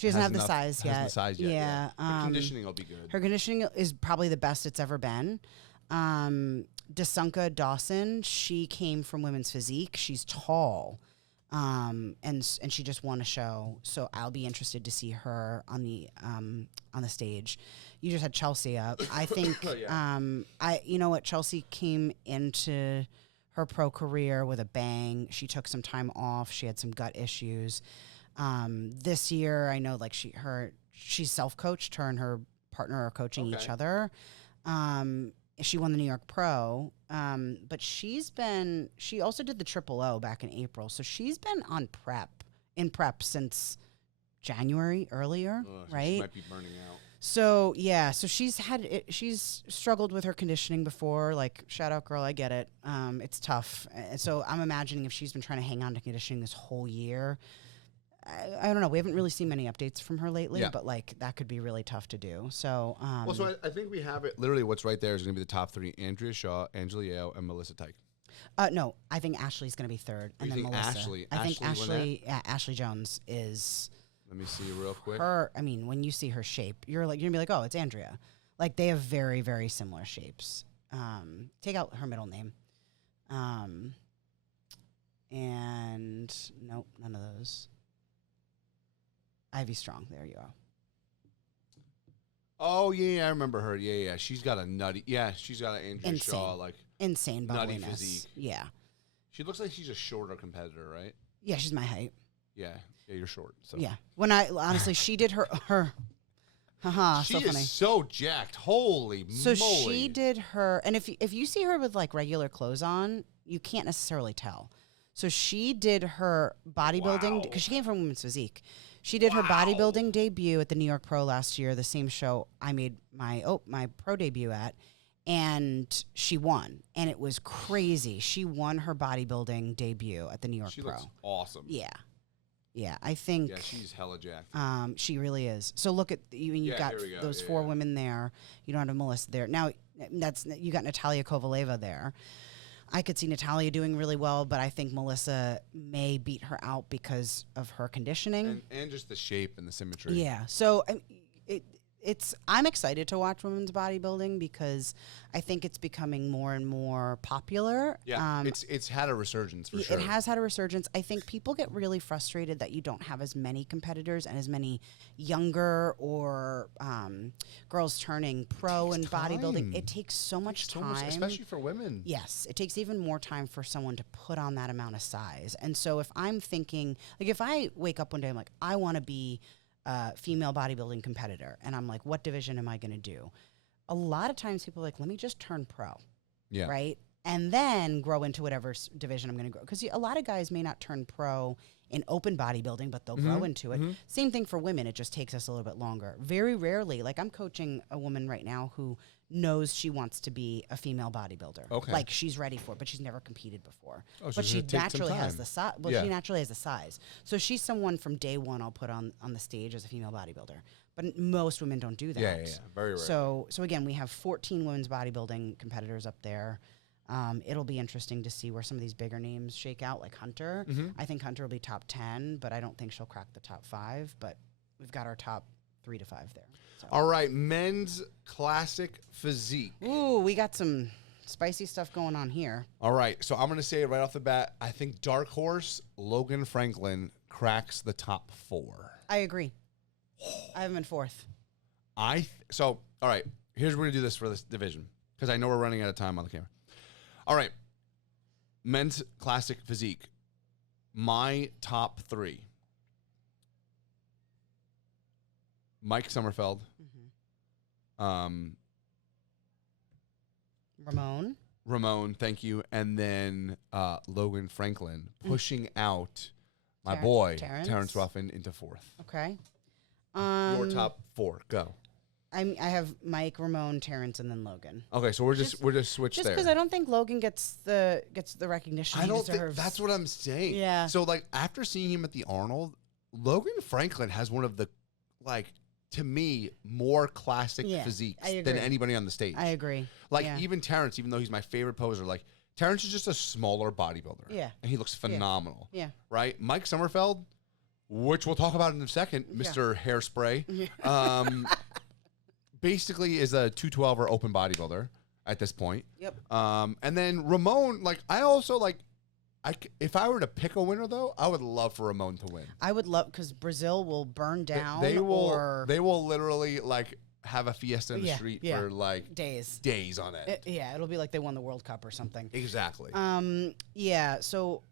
doesn't have the size yet. Yeah. Her conditioning will be good. Her conditioning is probably the best it's ever been. Desunka Dawson, she came from Women's Physique. She's tall. And she just won a show. So I'll be interested to see her on the stage. You just had Chelsea up. I think Chelsea came into her pro career with a bang. She took some time off. She had some gut issues. This year, I know she's self-coached. Her and her partner are coaching each other. She won the New York Pro, but she also did the Triple O back in April. So she's been in prep since January earlier, right? She might be burning out. So yeah, so she's struggled with her conditioning before. Like, shout out, girl, I get it. It's tough. So I'm imagining if she's been trying to hang on to conditioning this whole year, I don't know. We haven't really seen many updates from her lately, but like that could be really tough to do. So, so I think we have it. Literally, what's right there is going to be the top 3: Andrea Shaw, Angela Yale, and Melissa Tyke. No, I think Ashley's going to be third, and then Melissa. I think Ashley Jones is. Let me see real quick. I mean, when you see her shape, you're gonna be like, oh, it's Andrea. Like, they have very, very similar shapes. Take out her middle name. And nope, none of those. Ivy Strong. There you are. Oh yeah, I remember her. Yeah. She's got an Andrea Shaw, like insane nutty bubbliness. physique. Yeah. She looks like she's a shorter competitor, right? Yeah, she's my height. Yeah, you're short. So. Yeah. When honestly, she did her. Haha. She so funny. is so jacked. Holy so moly. she did her, and if you see her with like regular clothes on, you can't necessarily tell. So she did her bodybuilding because she came from Women's Physique. She did her bodybuilding debut at the New York Pro last year, the same show I made my pro debut at, and she won. And it was crazy. She won her bodybuilding debut at the New York Pro. She looks awesome. Yeah. Yeah, I think. Yeah, she's hella jacked. She really is. So look at you've got those four women there. You don't have Melissa there. Now you got Natalia Kovaleva there. I could see Natalia doing really well, but I think Melissa may beat her out because of her conditioning. And just the shape and the symmetry. Yeah. So I'm excited to watch women's bodybuilding because I think it's becoming more and more popular. Yeah, it's had a resurgence for sure. It has had a resurgence. I think people get really frustrated that you don't have as many competitors and as many younger or girls turning pro in bodybuilding. It takes so much time. Especially for women. Yes, it takes even more time for someone to put on that amount of size. And so if I'm thinking, like if I wake up one day, I'm like, I want to be female bodybuilding competitor, and I'm like, what division am I going to do? A lot of times people are like, let me just turn pro, right? And then grow into whatever division I'm going to grow. Because a lot of guys may not turn pro in open bodybuilding, but they'll grow into it. Same thing for women. It just takes us a little bit longer. Very rarely, like I'm coaching a woman right now who knows she wants to be a female bodybuilder. Okay. Like she's ready for it, but she's never competed before. Oh, but she naturally has the size. Well, she naturally has the size. So she's someone from day one I'll put on the stage as a female bodybuilder. But most women don't do that. Yeah. Very rare. So again, we have 14 women's bodybuilding competitors up there. It'll be interesting to see where some of these bigger names shake out, like Hunter. I think Hunter will be top 10, but I don't think she'll crack the top 5. But we've got our top 3 to 5 there. So. All right, men's classic physique. Ooh, we got some spicy stuff going on here. All right, so I'm going to say it right off the bat. I think dark horse Logan Franklin cracks the top 4. I agree. I have him in 4th. All right, here's what we're going to do this for this division because I know we're running out of time on the camera. All right, men's classic physique. My top 3. Mike Sommerfeld. Ramon, thank you. And then Logan Franklin pushing out my boy, Terrence Ruffin, into 4th. Okay. Your top 4, go. I have Mike, Ramon, Terrence, and then Logan. Okay, so we're just switched there. Just because I don't think Logan gets the recognition he deserves. Think that's what I'm saying. Yeah. So like after seeing him at the Arnold, Logan Franklin has one of the to me more classic physiques than anybody on the stage. I agree. Like even Terrence, even though he's my favorite poser, like Terrence is just a smaller bodybuilder. Yeah. And he looks phenomenal. Yeah. Right? Mike Sommerfeld, which we'll talk about in a second, Mr. Hairspray. Yeah. Basically is a 212er open bodybuilder at this point. Yep. And then Ramon, I also if I were to pick a winner though, I would love for Ramon to win. I would love because Brazil will burn down. They will literally have a fiesta in the street for days on end. It'll be like they won the World Cup or something. Exactly. So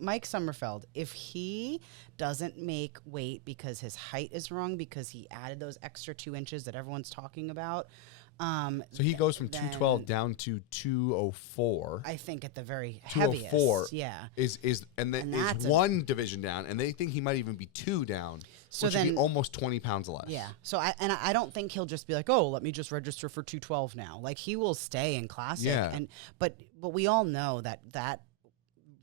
Mike Sommerfeld, if he doesn't make weight because his height is wrong because he added those extra 2 inches that everyone's talking about, So he goes from 212 down to 204. I think at the very heaviest. 204 yeah. Is one division down, and they think he might even be 2 down. So which would be almost 20 pounds less. Yeah. So I don't think he'll just be like, oh, let me just register for 212 now. Like he will stay in classic. Yeah. But we all know that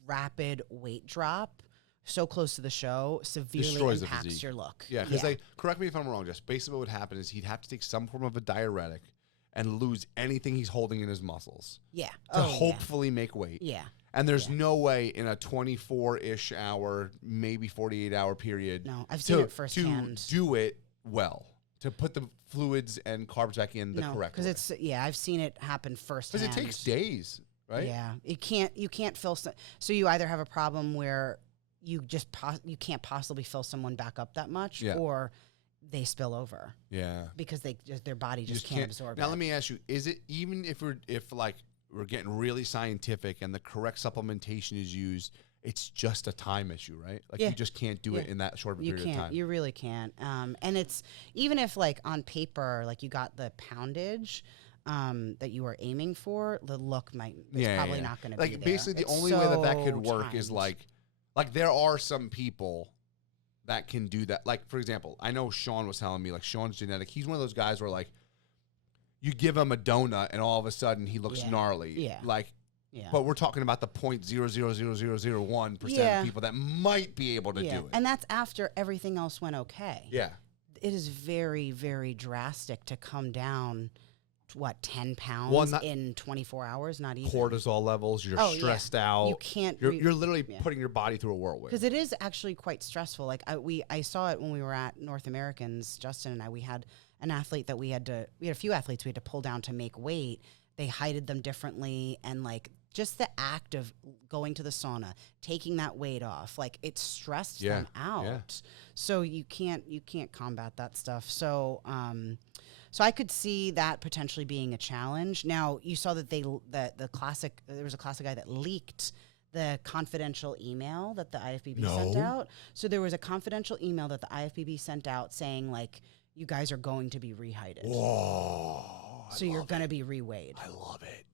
rapid weight drop so close to the show severely impacts your look. Yeah, because correct me if I'm wrong, Jess. Basically what would happen is he'd have to take some form of a diuretic and lose anything he's holding in his muscles. Yeah. To hopefully make weight. Yeah. And there's no way in a 24-ish hour, maybe 48-hour period. No, I've seen it firsthand. To do it well, to put the fluids and carbs back in the correct way. Because I've seen it happen firsthand. Because it takes days, right? Yeah, you can't fill. So you either have a problem where you just you can't possibly fill someone back up that much, or they spill over. Yeah, because their body just can't absorb it. Now let me ask you: is it even if we're getting really scientific and the correct supplementation is used, it's just a time issue, right? Like you just can't do it in that short period of time. You really can't. And it's even if like on paper, like you got the poundage that you were aiming for, the look is probably not going to be there. Basically, the only way that could work is like there are some people that can do that. Like, for example, I know Sean was telling me, like, Sean's genetic. He's one of those guys where, like, you give him a donut and all of a sudden he looks gnarly. Yeah. Like, but we're talking about the 0.000001% of people that might be able to do it. And that's after everything else went okay. Yeah. It is very, very drastic to come down, 10 pounds in 24 hours? Not even. Cortisol levels, you're stressed out. You can't. You're literally putting your body through a whirlwind. Because it is actually quite stressful. Like I saw it when we were at North Americans, Justin and I, we had an athlete that we had a few athletes we had to pull down to make weight. They heighted them differently, and like just the act of going to the sauna, taking that weight off, like it stressed them out. Yeah. So you can't combat that stuff. So so I could see that potentially being a challenge. Now you saw that there was a classic guy that leaked the confidential email that the IFBB sent out. So there was a confidential email that the IFBB sent out saying like, you guys are going to be rehydrated. Whoa. So you're going to be reweighed. I love it.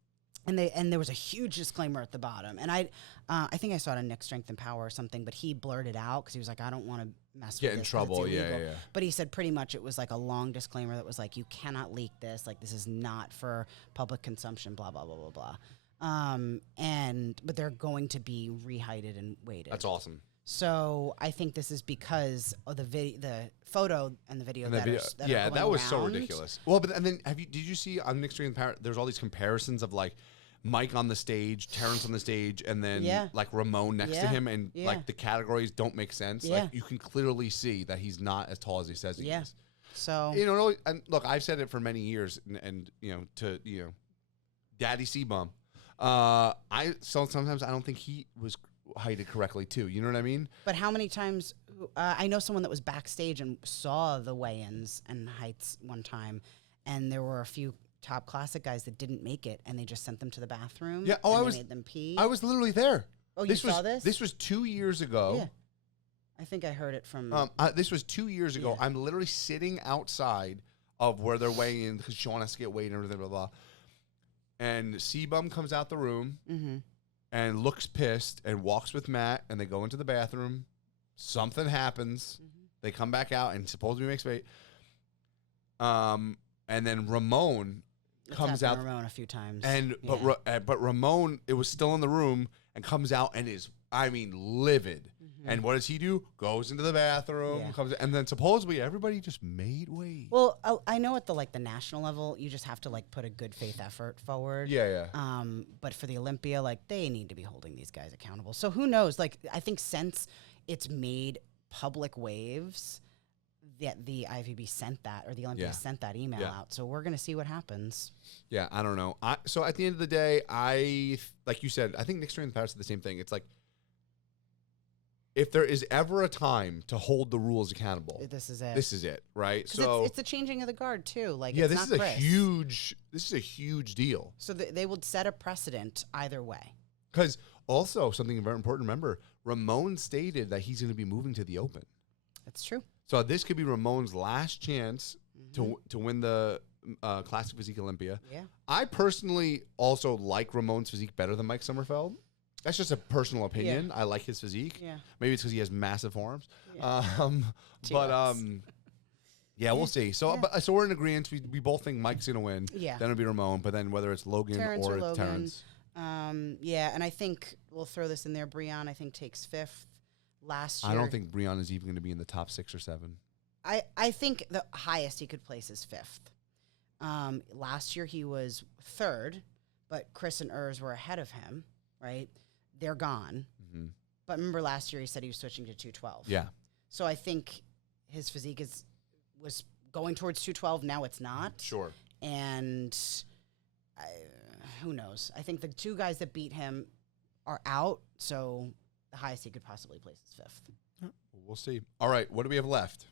And there was a huge disclaimer at the bottom. And I think I saw it on Nick Strength and Power or something, but he blurted out because he was like, I don't want to mess with this. Get in trouble, yeah. But he said pretty much it was like a long disclaimer that was like, you cannot leak this. Like, this is not for public consumption, blah, blah, blah, blah, blah. But they're going to be rehydrated and weighted. That's awesome. So I think this is because of the photo and the video. That was so ridiculous. Well, but and then did you see on Nick Strength and Power? There's all these comparisons of like Mike on the stage, Terrence on the stage, and then like Ramon next to him, and like the categories don't make sense. Yeah. Like you can clearly see that he's not as tall as he says he is. So and look, I've said it for many years, and Daddy C-Bum. Sometimes I don't think he was heighted correctly too. You know what I mean? But how many times? I know someone that was backstage and saw the weigh-ins and heights one time, and there were a few top classic guys that didn't make it, and they just sent them to the bathroom. Yeah. Oh, made them pee. I was literally there. Oh, you saw this? This was 2 years ago. Yeah. I think I heard it from. This was 2 years ago. I'm literally sitting outside of where they're weighing in because Sean has to get weighed and everything, blah, blah. And C-Bum comes out the room and looks pissed and walks with Matt, and they go into the bathroom. Something happens. They come back out and supposedly makes weight. And then Ramon comes out. Ramon a few times. But Ramon, it was still in the room and comes out and is, livid. And what does he do? Goes into the bathroom, comes, and then supposedly everybody just made weight. Well, I know at the national level, you just have to put a good faith effort forward. Yeah. But for the Olympia, they need to be holding these guys accountable. So who knows? I think since it's made public waves, that the IFBB sent that, or the Olympia sent that email out. So we're gonna see what happens. Yeah, I don't know. So at the end of the day, like you said, I think Nick Strength and Power said the same thing. It's like, if there is ever a time to hold the rules accountable, this is it. This is it, right? So it's the changing of the guard too. This is a huge deal. So they would set a precedent either way. Because also something very important to remember, Ramon stated that he's going to be moving to the Open. That's true. So this could be Ramon's last chance to win the Classic Physique Olympia. Yeah. I personally also like Ramon's physique better than Mike Sommerfeld. That's just a personal opinion. I like his physique. Yeah. Maybe it's because he has massive forearms. Yeah. Yeah, we'll see. So, so we're in agreement. We both think Mike's gonna win. Yeah. Then it'll be Ramon. But then whether it's Logan Terrence or Logan. Terrence. Yeah, and I think we'll throw this in there. Breon, I think, takes 5th. Last year, I don't think Breon is even going to be in the top 6 or 7. I think the highest he could place is 5th. Last year he was 3rd, but Chris and Urs were ahead of him. Right, they're gone. Mm-hmm. But remember last year he said he was switching to 212. Yeah. So I think his physique was going towards 212. Now it's not. Sure. And who knows? I think the 2 guys that beat him are out. So the highest he could possibly place is 5th. We'll see. All right, what do we have left?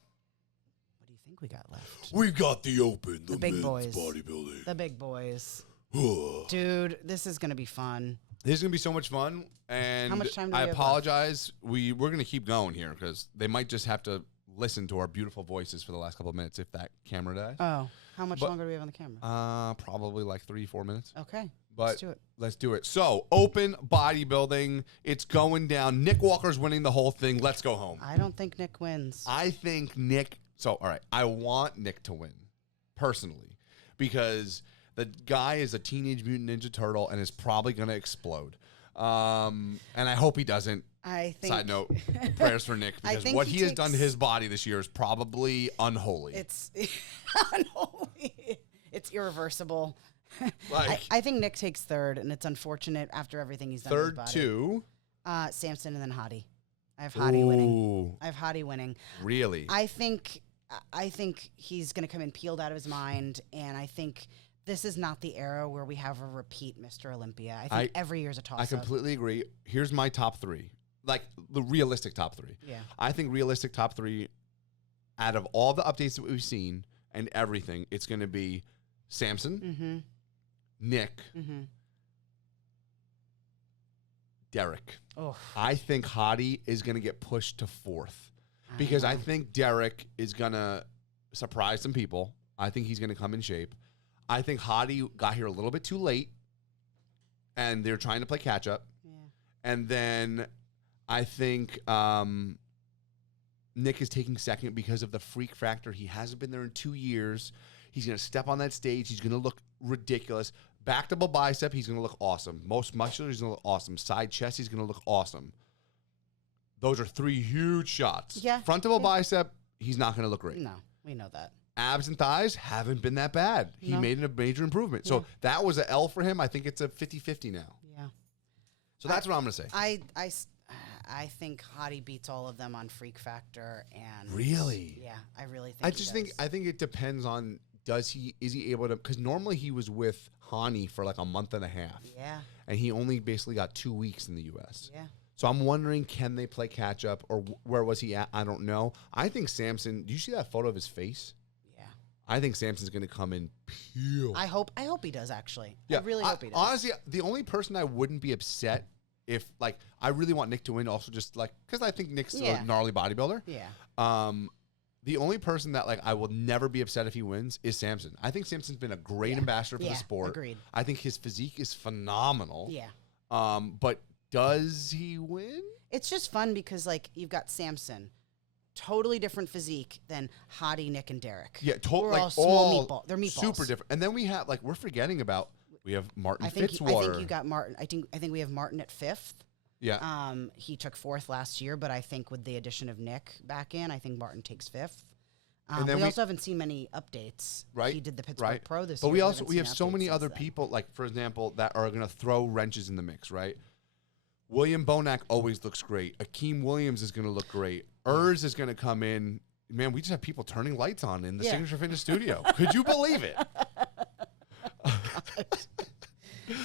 What do you think we got left? We got the Open, the big boys, bodybuilding. The big boys. Dude, this is going to be fun. This is going to be so much fun. And how much time do we I have apologize. We're going to keep going here because they might just have to listen to our beautiful voices for the last couple of minutes if that camera dies. Oh, how much longer do we have on the camera? Probably like 3-4 minutes. Okay. But let's do it. So, Open bodybuilding, it's going down. Nick Walker's winning the whole thing. Let's go home. I don't think Nick wins. I think Nick. So, all right, I want Nick to win personally because the guy is a Teenage Mutant Ninja Turtle and is probably going to explode. And I hope he doesn't. I think. Side note, prayers for Nick because what he has done to his body this year is probably unholy. It's unholy. It's irreversible. Like, I think Nick takes 3rd, and it's unfortunate after everything he's done. 3rd to Samson and then Hottie. I have Hottie winning. I have Hottie winning. Really? I think he's going to come in peeled out of his mind, and I think this is not the era where we have a repeat Mr. Olympia. I think every year's a toss-up. I completely agree. Here's my top 3, like the realistic top 3. Yeah. I think realistic top 3, out of all the updates that we've seen and everything, it's going to be Samson, Nick, Derek. Oh. I think Hottie is going to get pushed to 4th because I think Derek is going to surprise some people. I think he's going to come in shape. I think Hottie got here a little bit too late, and they're trying to play catch up. Yeah. And then I think Nick is taking 2nd because of the freak factor. He hasn't been there in 2 years. He's going to step on that stage. He's going to look ridiculous. Back double bicep, he's going to look awesome. Most muscular, he's going to look awesome. Side chest, he's going to look awesome. Those are 3 huge shots. Yeah. Front double bicep, he's not going to look great. No, we know that. Abs and thighs haven't been that bad. He made a major improvement. So that was an L for him. I think it's a 50-50 now. Yeah. So that's what I'm going to say. I think Hottie beats all of them on freak factor and really. Yeah, I really think. I think it depends on is he able to, because normally he was with Hani for like a month and a half. Yeah. And he only basically got 2 weeks in the U.S. Yeah. So I'm wondering, can they play catch up or where was he at? I don't know. I think Samson, do you see that photo of his face? Yeah. I think Samson's going to come in peeled. I hope he does actually. Yeah. I really hope he does. Honestly, the only person I wouldn't be upset if, like, I really want Nick to win also just like, because I think Nick's a gnarly bodybuilder. Yeah. The only person that, like, I will never be upset if he wins is Samson. I think Samson's been a great ambassador for the sport. Agreed. I think his physique is phenomenal. Yeah. But does he win? It's just fun because, like, you've got Samson, totally different physique than Hottie, Nick, and Derek. Yeah, totally. Like all they're meatballs. Super different. And then we have, like, we're forgetting about, we have Martin Fitzwater. I think you got Martin. I think we have Martin at 5th. Yeah. He took 4th last year, but I think with the addition of Nick back in, I think Martin takes 5th. We also haven't seen many updates. Right. He did the Pittsburgh Pro this year. But we have so many other people, like, for example, that are going to throw wrenches in the mix, right? William Bonac always looks great. Akeem Williams is going to look great. Urs is going to come in. Man, we just have people turning lights on in the Signature Fitness studio. Could you believe it?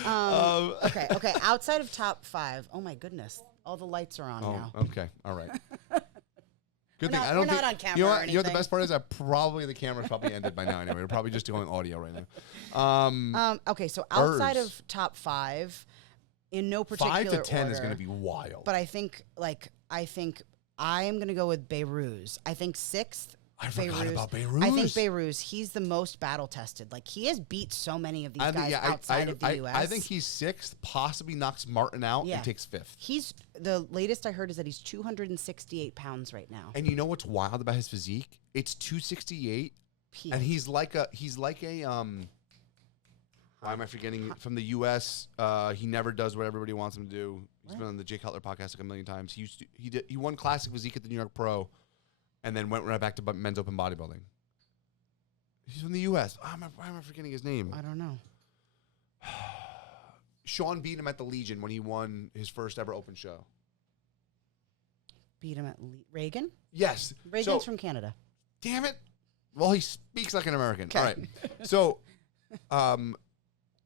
Okay. Outside of top 5, oh my goodness, all the lights are on now. Okay, all right. Good thing. We're not on camera. You know what the best part is? That probably the camera's probably ended by now. Anyway, we're probably just doing audio right now. Okay, so outside of top 5, in no particular 5 to 10 order, is going to be wild. But I think I'm going to go with Beirut. I think 6th I forgot about Beirut. I think Beirut, he's the most battle tested. Like, he has beat so many of these guys outside of the U.S. I think he's 6th, possibly knocks Martin out and takes 5th. The latest I heard is that he's 268 pounds right now. And you know what's wild about his physique? It's 268, and he's like a why am I forgetting from the U.S.? He never does what everybody wants him to do. He's been on the Jay Cutler podcast like a million times. He won classic physique at the New York Pro, and then went right back to men's open bodybuilding. He's from the U.S. Why am I forgetting his name? I don't know. Sean beat him at the Legion when he won his first ever open show. Beat him at Reagan? Yes. Reagan's from Canada. Damn it. Well, he speaks like an American. Okay. All right. So,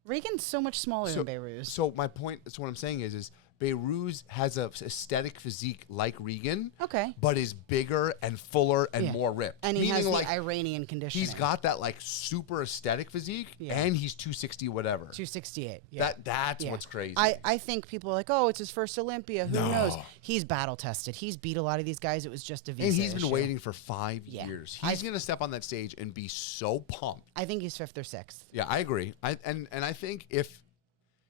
Reagan's so much smaller than Beirut. So my point, so what I'm saying is Beirut has a aesthetic physique like Regan, but is bigger and fuller and more ripped. And he has the Iranian conditioning. He's got that like super aesthetic physique, and he's 260 whatever. 268. Yeah. That's what's crazy. I think people are like, oh, it's his first Olympia. Who knows? He's battle tested. He's beat a lot of these guys. It was just a visa And he's been issue. waiting for 5 years. He's going to step on that stage and be so pumped. I think he's 5th or 6th. Yeah, I agree. And I think if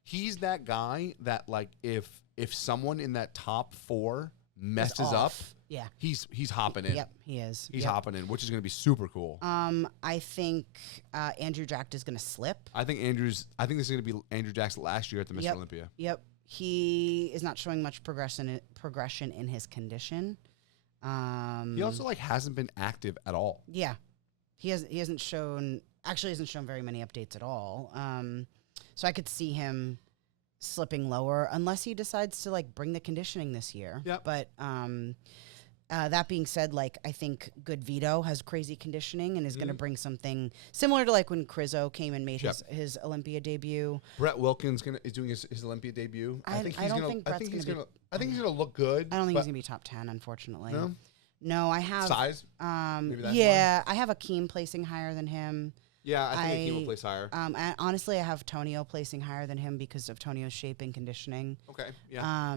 he's that guy that like if someone in that top 4 messes up, he's hopping in. Yep, he is. He's hopping in, which is going to be super cool. I think Andrew Jack is going to slip. I think this is going to be Andrew Jack's last year at the Mr. Olympia. Yep. He is not showing much progression in his condition. He also like hasn't been active at all. Yeah. He hasn't shown very many updates at all. So I could see him slipping lower unless he decides to like bring the conditioning this year. Yep. But that being said, like I think Good Vito has crazy conditioning and is going to bring something similar to like when Crizzo came and made his Olympia debut. Brett Wilkins is doing his Olympia debut. I think he's going to look good. I don't think he's going to be top 10, unfortunately. No, I have size. Maybe that's why. I have Akeem placing higher than him. Yeah, I think Akeem will place higher. Honestly, I have Tonio placing higher than him because of Tonio's shape and conditioning. Okay, yeah.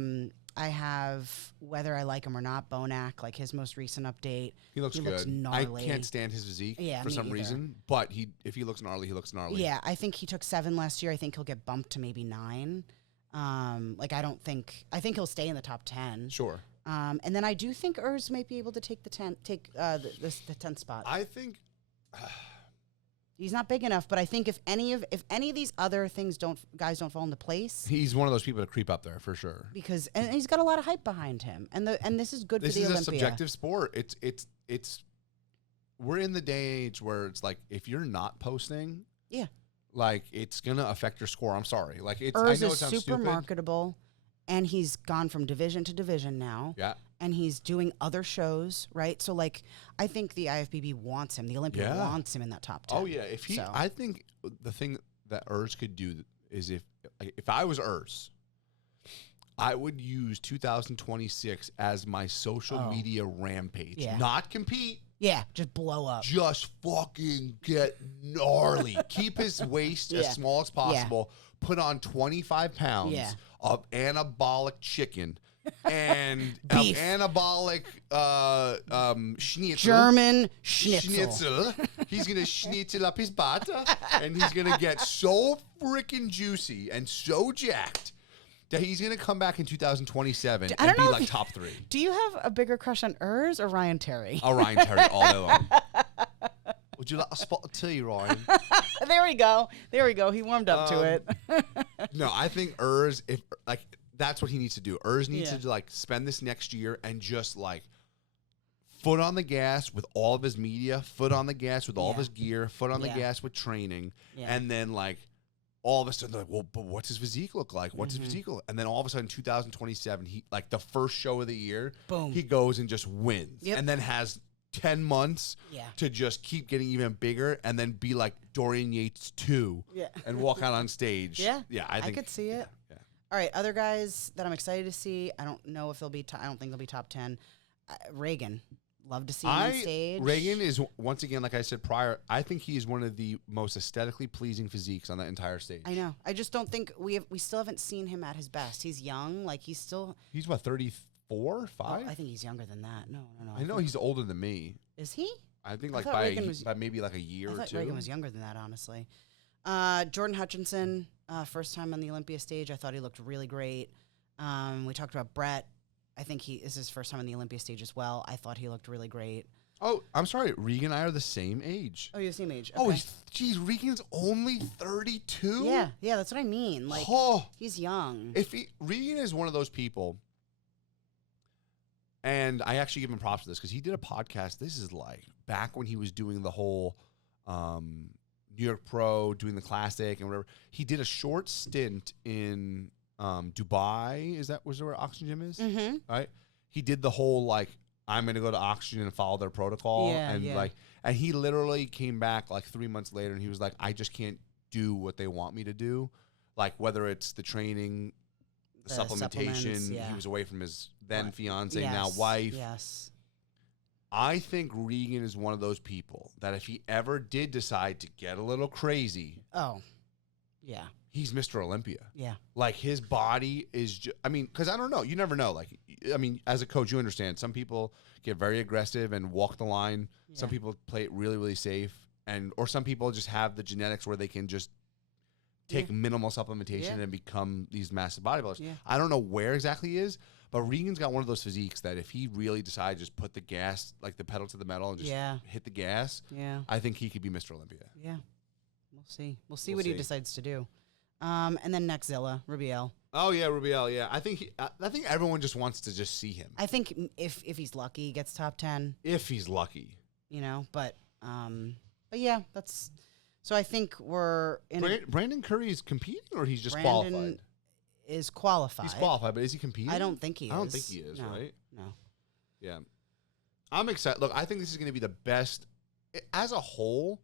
I have, whether I like him or not, Bonac, like his most recent update. He looks good. Gnarly. I can't stand his physique for some reason, but if he looks gnarly, he looks gnarly. Yeah, I think he took 7 last year. I think he'll get bumped to maybe 9. I think he'll stay in the top 10. Sure. And then I do think Urs might be able to take the 10th spot. I think he's not big enough, but I think if any of these other things guys don't fall into place, he's one of those people to creep up there for sure. And he's got a lot of hype behind him, and this is good for the Olympia. This is a subjective sport. It's we're in the day and age where it's like if you're not posting, like it's gonna affect your score. I'm sorry, like it's. Urs I know it is sounds super stupid. marketable, and he's gone from division to division now. Yeah. And he's doing other shows, right? So, like, I think the IFBB wants him. The Olympia wants him in that top 10. Oh, yeah. I think the thing that Urs could do is if I was Urs, I would use 2026 as my social media rampage. Yeah. Not compete. Yeah, just blow up. Just fucking get gnarly. Keep his waist as small as possible. Put on 25 pounds of anabolic chicken. And anabolic schnitzel. German schnitzel. He's going to schnitzel up his butt, and he's going to get so freaking juicy and so jacked that he's going to come back in 2027 and be like top 3. Do you have a bigger crush on Urs or Ryan Terry? Oh, Ryan Terry all day long. Would you like a spot of tea, Ryan? There we go. He warmed up to it. No, I think Urs, that's what he needs to do. Urs needs to like spend this next year and just like foot on the gas with all of his media, foot on the gas with all of his gear, foot on the gas with training, and then like all of a sudden like, well, but what's his physique look like? What's his physique look like? And then all of a sudden, 2027, he like the first show of the year, boom, he goes and just wins, and then has 10 months to just keep getting even bigger, and then be like Dorian Yates 2, and walk out on stage. I could see it. All right, other guys that I'm excited to see. I don't know if they'll be. I don't think they'll be top 10. Reagan, love to see him on stage. Reagan is once again, like I said prior. I think he is one of the most aesthetically pleasing physiques on that entire stage. I know. I just don't think we still haven't seen him at his best. He's young. Like he's what 34, 5? I think he's younger than that. No. I know he's older than me. Is he? I think like by maybe like a year or two. Reagan was younger than that, honestly. Jordan Hutchinson, first time on the Olympia stage. I thought he looked really great. We talked about Brett. I think this is his first time on the Olympia stage as well. I thought he looked really great. Oh, I'm sorry. Regan and I are the same age. Oh, you're the same age. Okay. Okay. Oh, geez, Regan's only 32? Yeah, that's what I mean. Like, he's young. Regan is one of those people, and I actually give him props for this because he did a podcast. This is like back when he was doing the whole New York Pro, doing the Classic and whatever. He did a short stint in Dubai. Was there where Oxygen Gym is? Mm-hmm. Right? He did the whole like, I'm going to go to Oxygen and follow their protocol. And he literally came back like 3 months later and he was like, I just can't do what they want me to do. Like whether it's the training, the supplementation, he was away from his then fiance, now wife. Yes. I think Regan is one of those people that if he ever did decide to get a little crazy. Oh, yeah. He's Mr. Olympia. Yeah. Like his body is because I don't know. You never know. Like, I mean, as a coach, you understand some people get very aggressive and walk the line. Yeah. Some people play it really, really safe. Or some people just have the genetics where they can just take minimal supplementation and become these massive bodybuilders. Yeah. I don't know where exactly he is, but Regan's got one of those physiques that if he really decided to just put the gas, like the pedal to the metal and just hit the gas, I think he could be Mr. Olympia. Yeah. We'll see. We'll see what he decides to do. And then Nexzilla, Rubiel. Oh yeah, Rubiel. Yeah, I think everyone just wants to just see him. I think if he's lucky, he gets top 10. If he's lucky, but yeah, that's. So I think we're in. Brandon Curry is competing, or he's just qualified. Is qualified. He's qualified, but is he competing? I don't think he is. I don't think he is. No, right? No. Yeah, I'm excited. Look, I think this is going to be the best as a whole.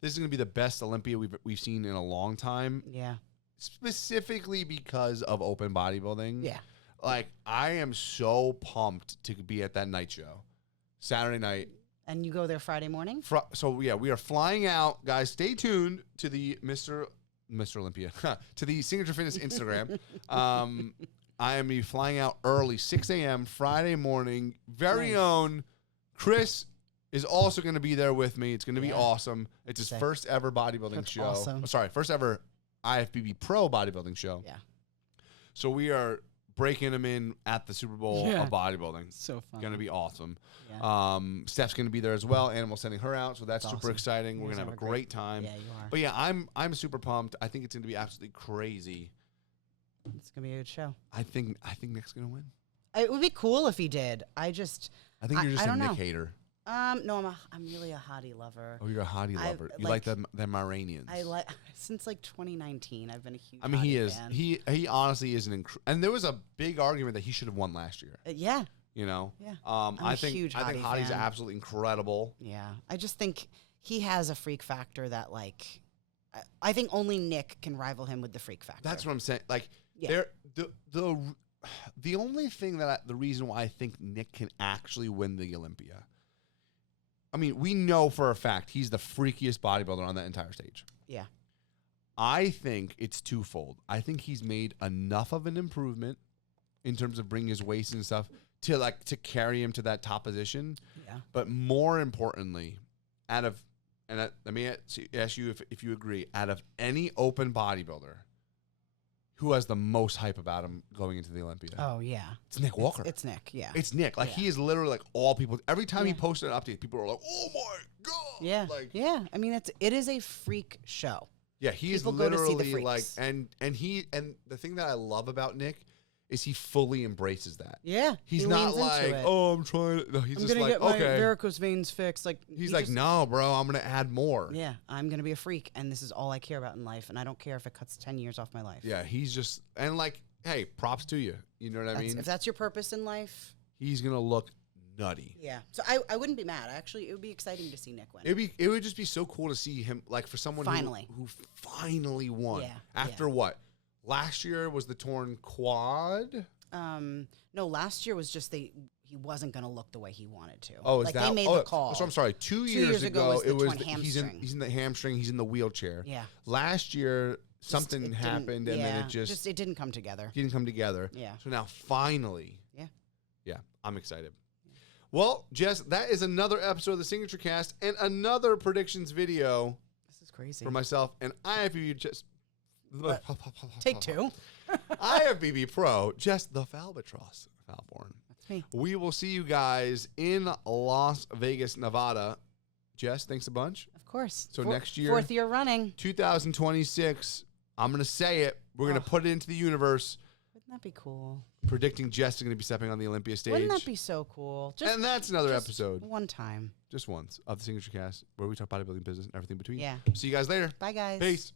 This is going to be the best Olympia we've seen in a long time. Yeah. Specifically because of open bodybuilding. Yeah. Like, I am so pumped to be at that night show. Saturday night. And you go there Friday morning? So, yeah, we are flying out. Guys, stay tuned to the Mr. Olympia, to the Signature Fitness Instagram. I am flying out early, 6 a.m. Friday morning. Very own Chris is also going to be there with me. It's going to be awesome. It's his first ever bodybuilding show. Awesome. Oh, sorry, first ever IFBB Pro bodybuilding show. Yeah. So we are breaking him in at the Super Bowl of bodybuilding. So fun. Going to be awesome. Yeah. Steph's going to be there as well. Animal's sending her out, so that's super exciting. We're going to have a great time. Yeah, you are. But yeah, I'm super pumped. I think it's going to be absolutely crazy. It's going to be a good show. I think Nick's going to win. It would be cool if he did. I think you're just a Nick hater. No, I'm really a hottie lover. Oh, you're a hottie lover. You like the Iranians. I like since like 2019. I've been a huge. He is. Fan. He honestly is and there was a big argument that he should have won last year. Yeah. You know. Yeah. I think Hottie's absolutely incredible. Yeah. I just think he has a freak factor that like, I think only Nick can rival him with the freak factor. That's what I'm saying. Like, the only thing the reason why I think Nick can actually win the Olympia. I mean, we know for a fact he's the freakiest bodybuilder on that entire stage. Yeah. I think it's twofold. I think he's made enough of an improvement in terms of bringing his waist and stuff to carry him to that top position. Yeah. But more importantly, let me ask you if you agree, out of any open bodybuilder, who has the most hype about him going into the Olympia? Oh, yeah. It's Nick Walker. It's Nick, yeah. It's Nick. Like, he is literally, like, all people. Every time he posted an update, people are like, oh, my God. Yeah. Like, yeah. I mean, it is a freak show. Yeah, he is literally, like, and the thing that I love about Nick is he fully embraces that. Yeah. He's not like, oh, I'm trying to. No, he's just like, get my varicose veins fixed. Like, he's like, no, bro, I'm going to add more. Yeah, I'm going to be a freak, and this is all I care about in life, and I don't care if it cuts 10 years off my life. Yeah, he's just, and like, hey, props to you. You know what I mean? If that's your purpose in life. He's going to look nutty. Yeah. So I wouldn't be mad. Actually, it would be exciting to see Nick win. It would just be so cool to see him, like, for someone who finally won. Yeah. After what? Last year was the torn quad? No, last year was just he wasn't going to look the way he wanted to. Oh, is like that? They made the call. So I'm sorry. 2 years ago it was he's in the hamstring. He's in the wheelchair. Yeah. Last year something happened and then it didn't come together. Didn't come together. Yeah. So now finally. Yeah. Yeah. I'm excited. Well, Jess, that is another episode of the Signature Cast and another predictions video. This is crazy. For myself and IFBB Jess. Take 2. IFBB Pro Jess the Falbatross Falborn. That's me. We will see you guys in Las Vegas, Nevada. Jess, thanks a bunch. Of course. So next year, 4th year running, 2026. I'm gonna say it. We're gonna put it into the universe. Wouldn't that be cool? Predicting Jess is going to be stepping on the Olympia stage. Wouldn't that be so cool? And that's another episode. One time. Just once of the Signature Cast where we talk bodybuilding business and everything between. Yeah. See you guys later. Bye, guys. Peace.